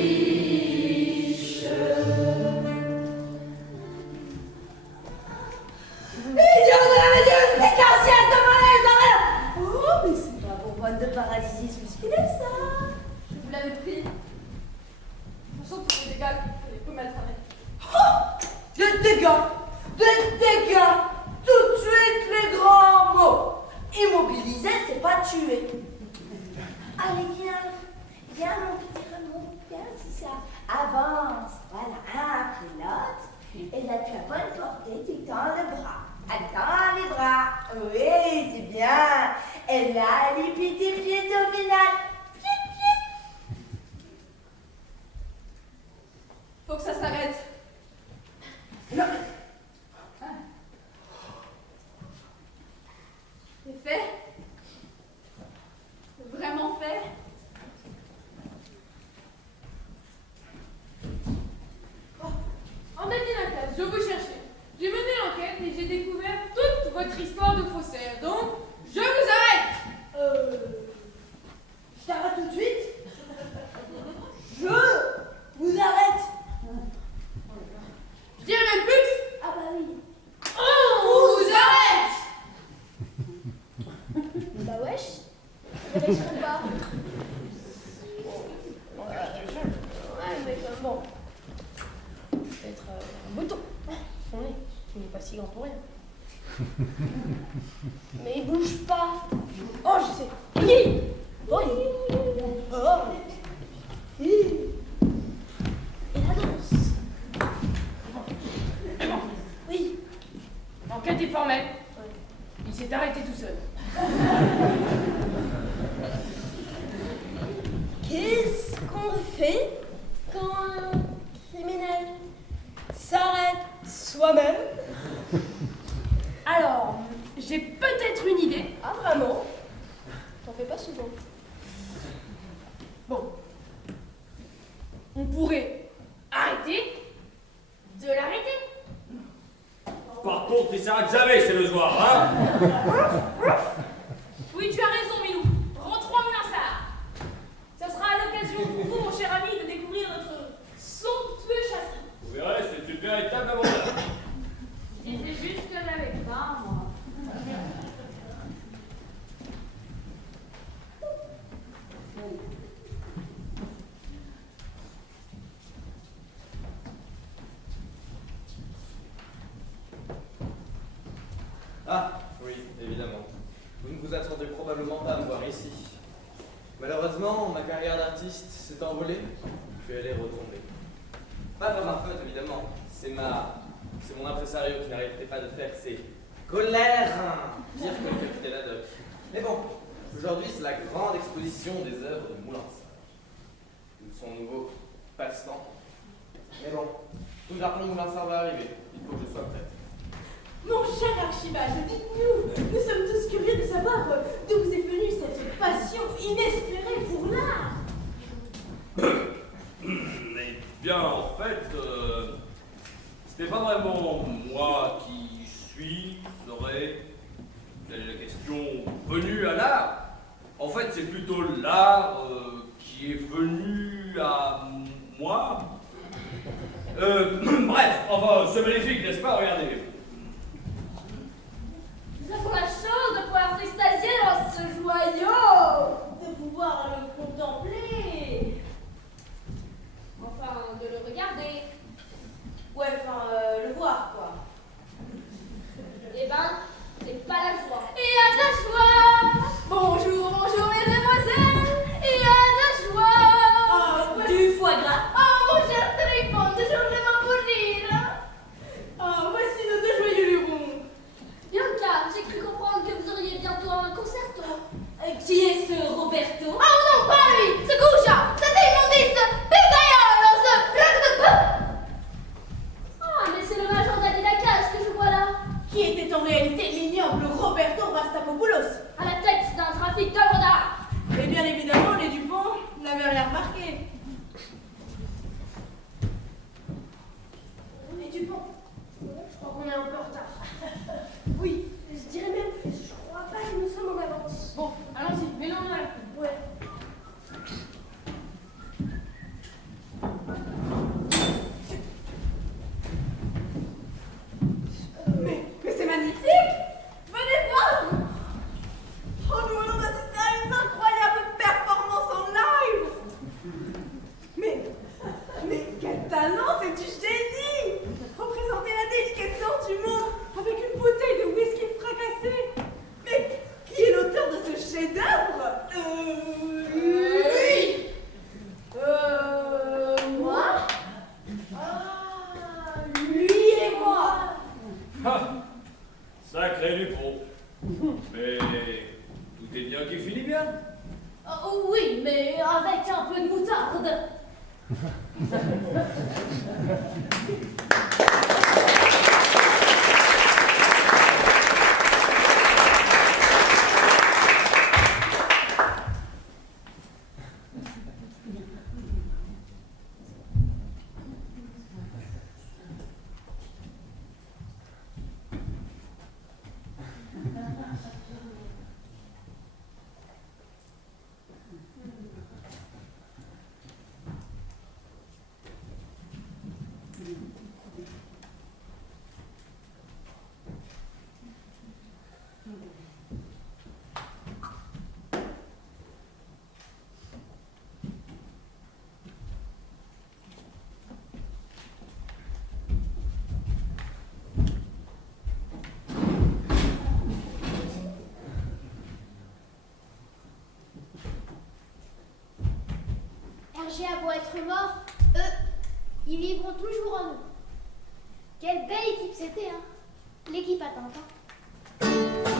Idiot de la méduse, déclassière de malaise, oh, mais c'est pas bonbonne de parasitisme musculaire, ça. Je vous l'avais pris, sachant tous les dégâts que les pommettes s'arrêtent. Oh, des dégâts, tout de suite les grands mots. Immobiliser, c'est pas tuer. Allez, viens mon petit Raymond, viens, c'est ça. Avance, voilà, un pilote, et là tu as bonne portée, tu tends le bras. Attends les bras, oui, c'est bien. Et là, les petits pieds au final. Faut que ça s'arrête. Non, C'est fait. C'est vraiment fait. Oh, emmenez la classe, je vous cherchais. J'ai mené l'enquête et j'ai découvert toute votre histoire de faussaire. Donc, je vous arrête. je t'arrête tout de suite. Je vous arrête. Je dirais même plus. Ah bah oui. On vous arrête. Bah wesh. Vous avez sur le bas. Ouais, mais bon. Peut-être un bouton. Son nez, qui n'est pas si grand pour rien. Mais il bouge pas. Oh, je sais. Hi. Oh, hi. Oh. Hi. Et la danse. Oui. L'enquête est formelle. Il s'est arrêté tout seul. Qu'est-ce qu'on fait quand un criminel s'arrête soi-même? Alors, j'ai peut-être une idée. Ah vraiment? T'en fais pas souvent. On pourrait arrêter de l'arrêter. Par contre, il s'arrête jamais, c'est le soir, hein? Oui, tu as raison, Milou. Rentrons à Moulinsart. Ça sera l'occasion pour vous, mon cher ami, de découvrir notre somptueux châssis. Vous verrez, c'est une véritable avantage. Je disais juste que j'avais faim, moi. Ah, oui, évidemment. Vous ne vous attendez probablement pas à me voir ici. Malheureusement, ma carrière d'artiste s'est envolée, puis elle est retombée. Pas par ma faute, évidemment. C'est mon impresario qui n'arrêtait pas de faire ses colères, pire que le capitaine Haddock. Mais bon, aujourd'hui, c'est la grande exposition des œuvres de Moulinsart. Son nouveau passe-temps. Mais bon, tout le jargon de Moulinsart va arriver. Il faut que je sois prête. Mon cher archivage, dites-nous, nous sommes tous curieux de savoir d'où vous est venue cette passion inespérée pour l'art. Eh bien, en fait, c'était pas vraiment moi qui serais, quelle est la question, venu à l'art. En fait, c'est plutôt l'art qui est venu à moi. Bref, enfin, c'est magnifique, n'est-ce pas? Regardez. Nous avons la chance de pouvoir s'extasier dans ce joyau, De pouvoir le contempler. enfin de le regarder. Ouais, enfin, le voir, quoi. Eh ben, c'est pas la joie. Il y a de la joie. Bonjour, bonjour mesdemoiselles, il y a de la joie. Oh, du foie gras. Oh, mon cher téléphone, toujours vraiment pour rire. Oh, voici nos deux joyeux lurons. Bianca, j'ai cru comprendre que vous auriez bientôt un concerto. Qui est ce Roberto? Oh non, pas lui. Ce Gouja, cet immondice, pizzaïolo, ce craque de peu. Ah, mais c'est le major d'Adilacas que je vois là, Qui était en réalité l'ignoble Roberto Rastapopoulos. à la tête d'un trafic d'œuvres d'art. Et bien évidemment, les Dupont n'avaient rien remarqué. Les Dupont, je crois qu'on est un peu en retard. Oui, je dirais même plus, je crois pas que nous sommes en avance. Bon, allons-y, mêlons-nous à la foule. Ouais. Mais c'est magnifique! Venez voir! Oh, nous allons assister à une incroyable performance en live! Mais quel talent, c'est du génie! Représenter la déliquescence du monde avec une bouteille de whisky fracassé! Mais qui est l'auteur de ce chef-d'œuvre? Oui. Moi? Ah, lui et moi! Ah, sacré Dupont. Mais tout est bien qui finit bien. Oh, oui, mais avec un peu de moutarde. Hergé a beau être mort, eux, ils vivront toujours en nous. Quelle belle équipe c'était, hein? L'équipe à Tintin.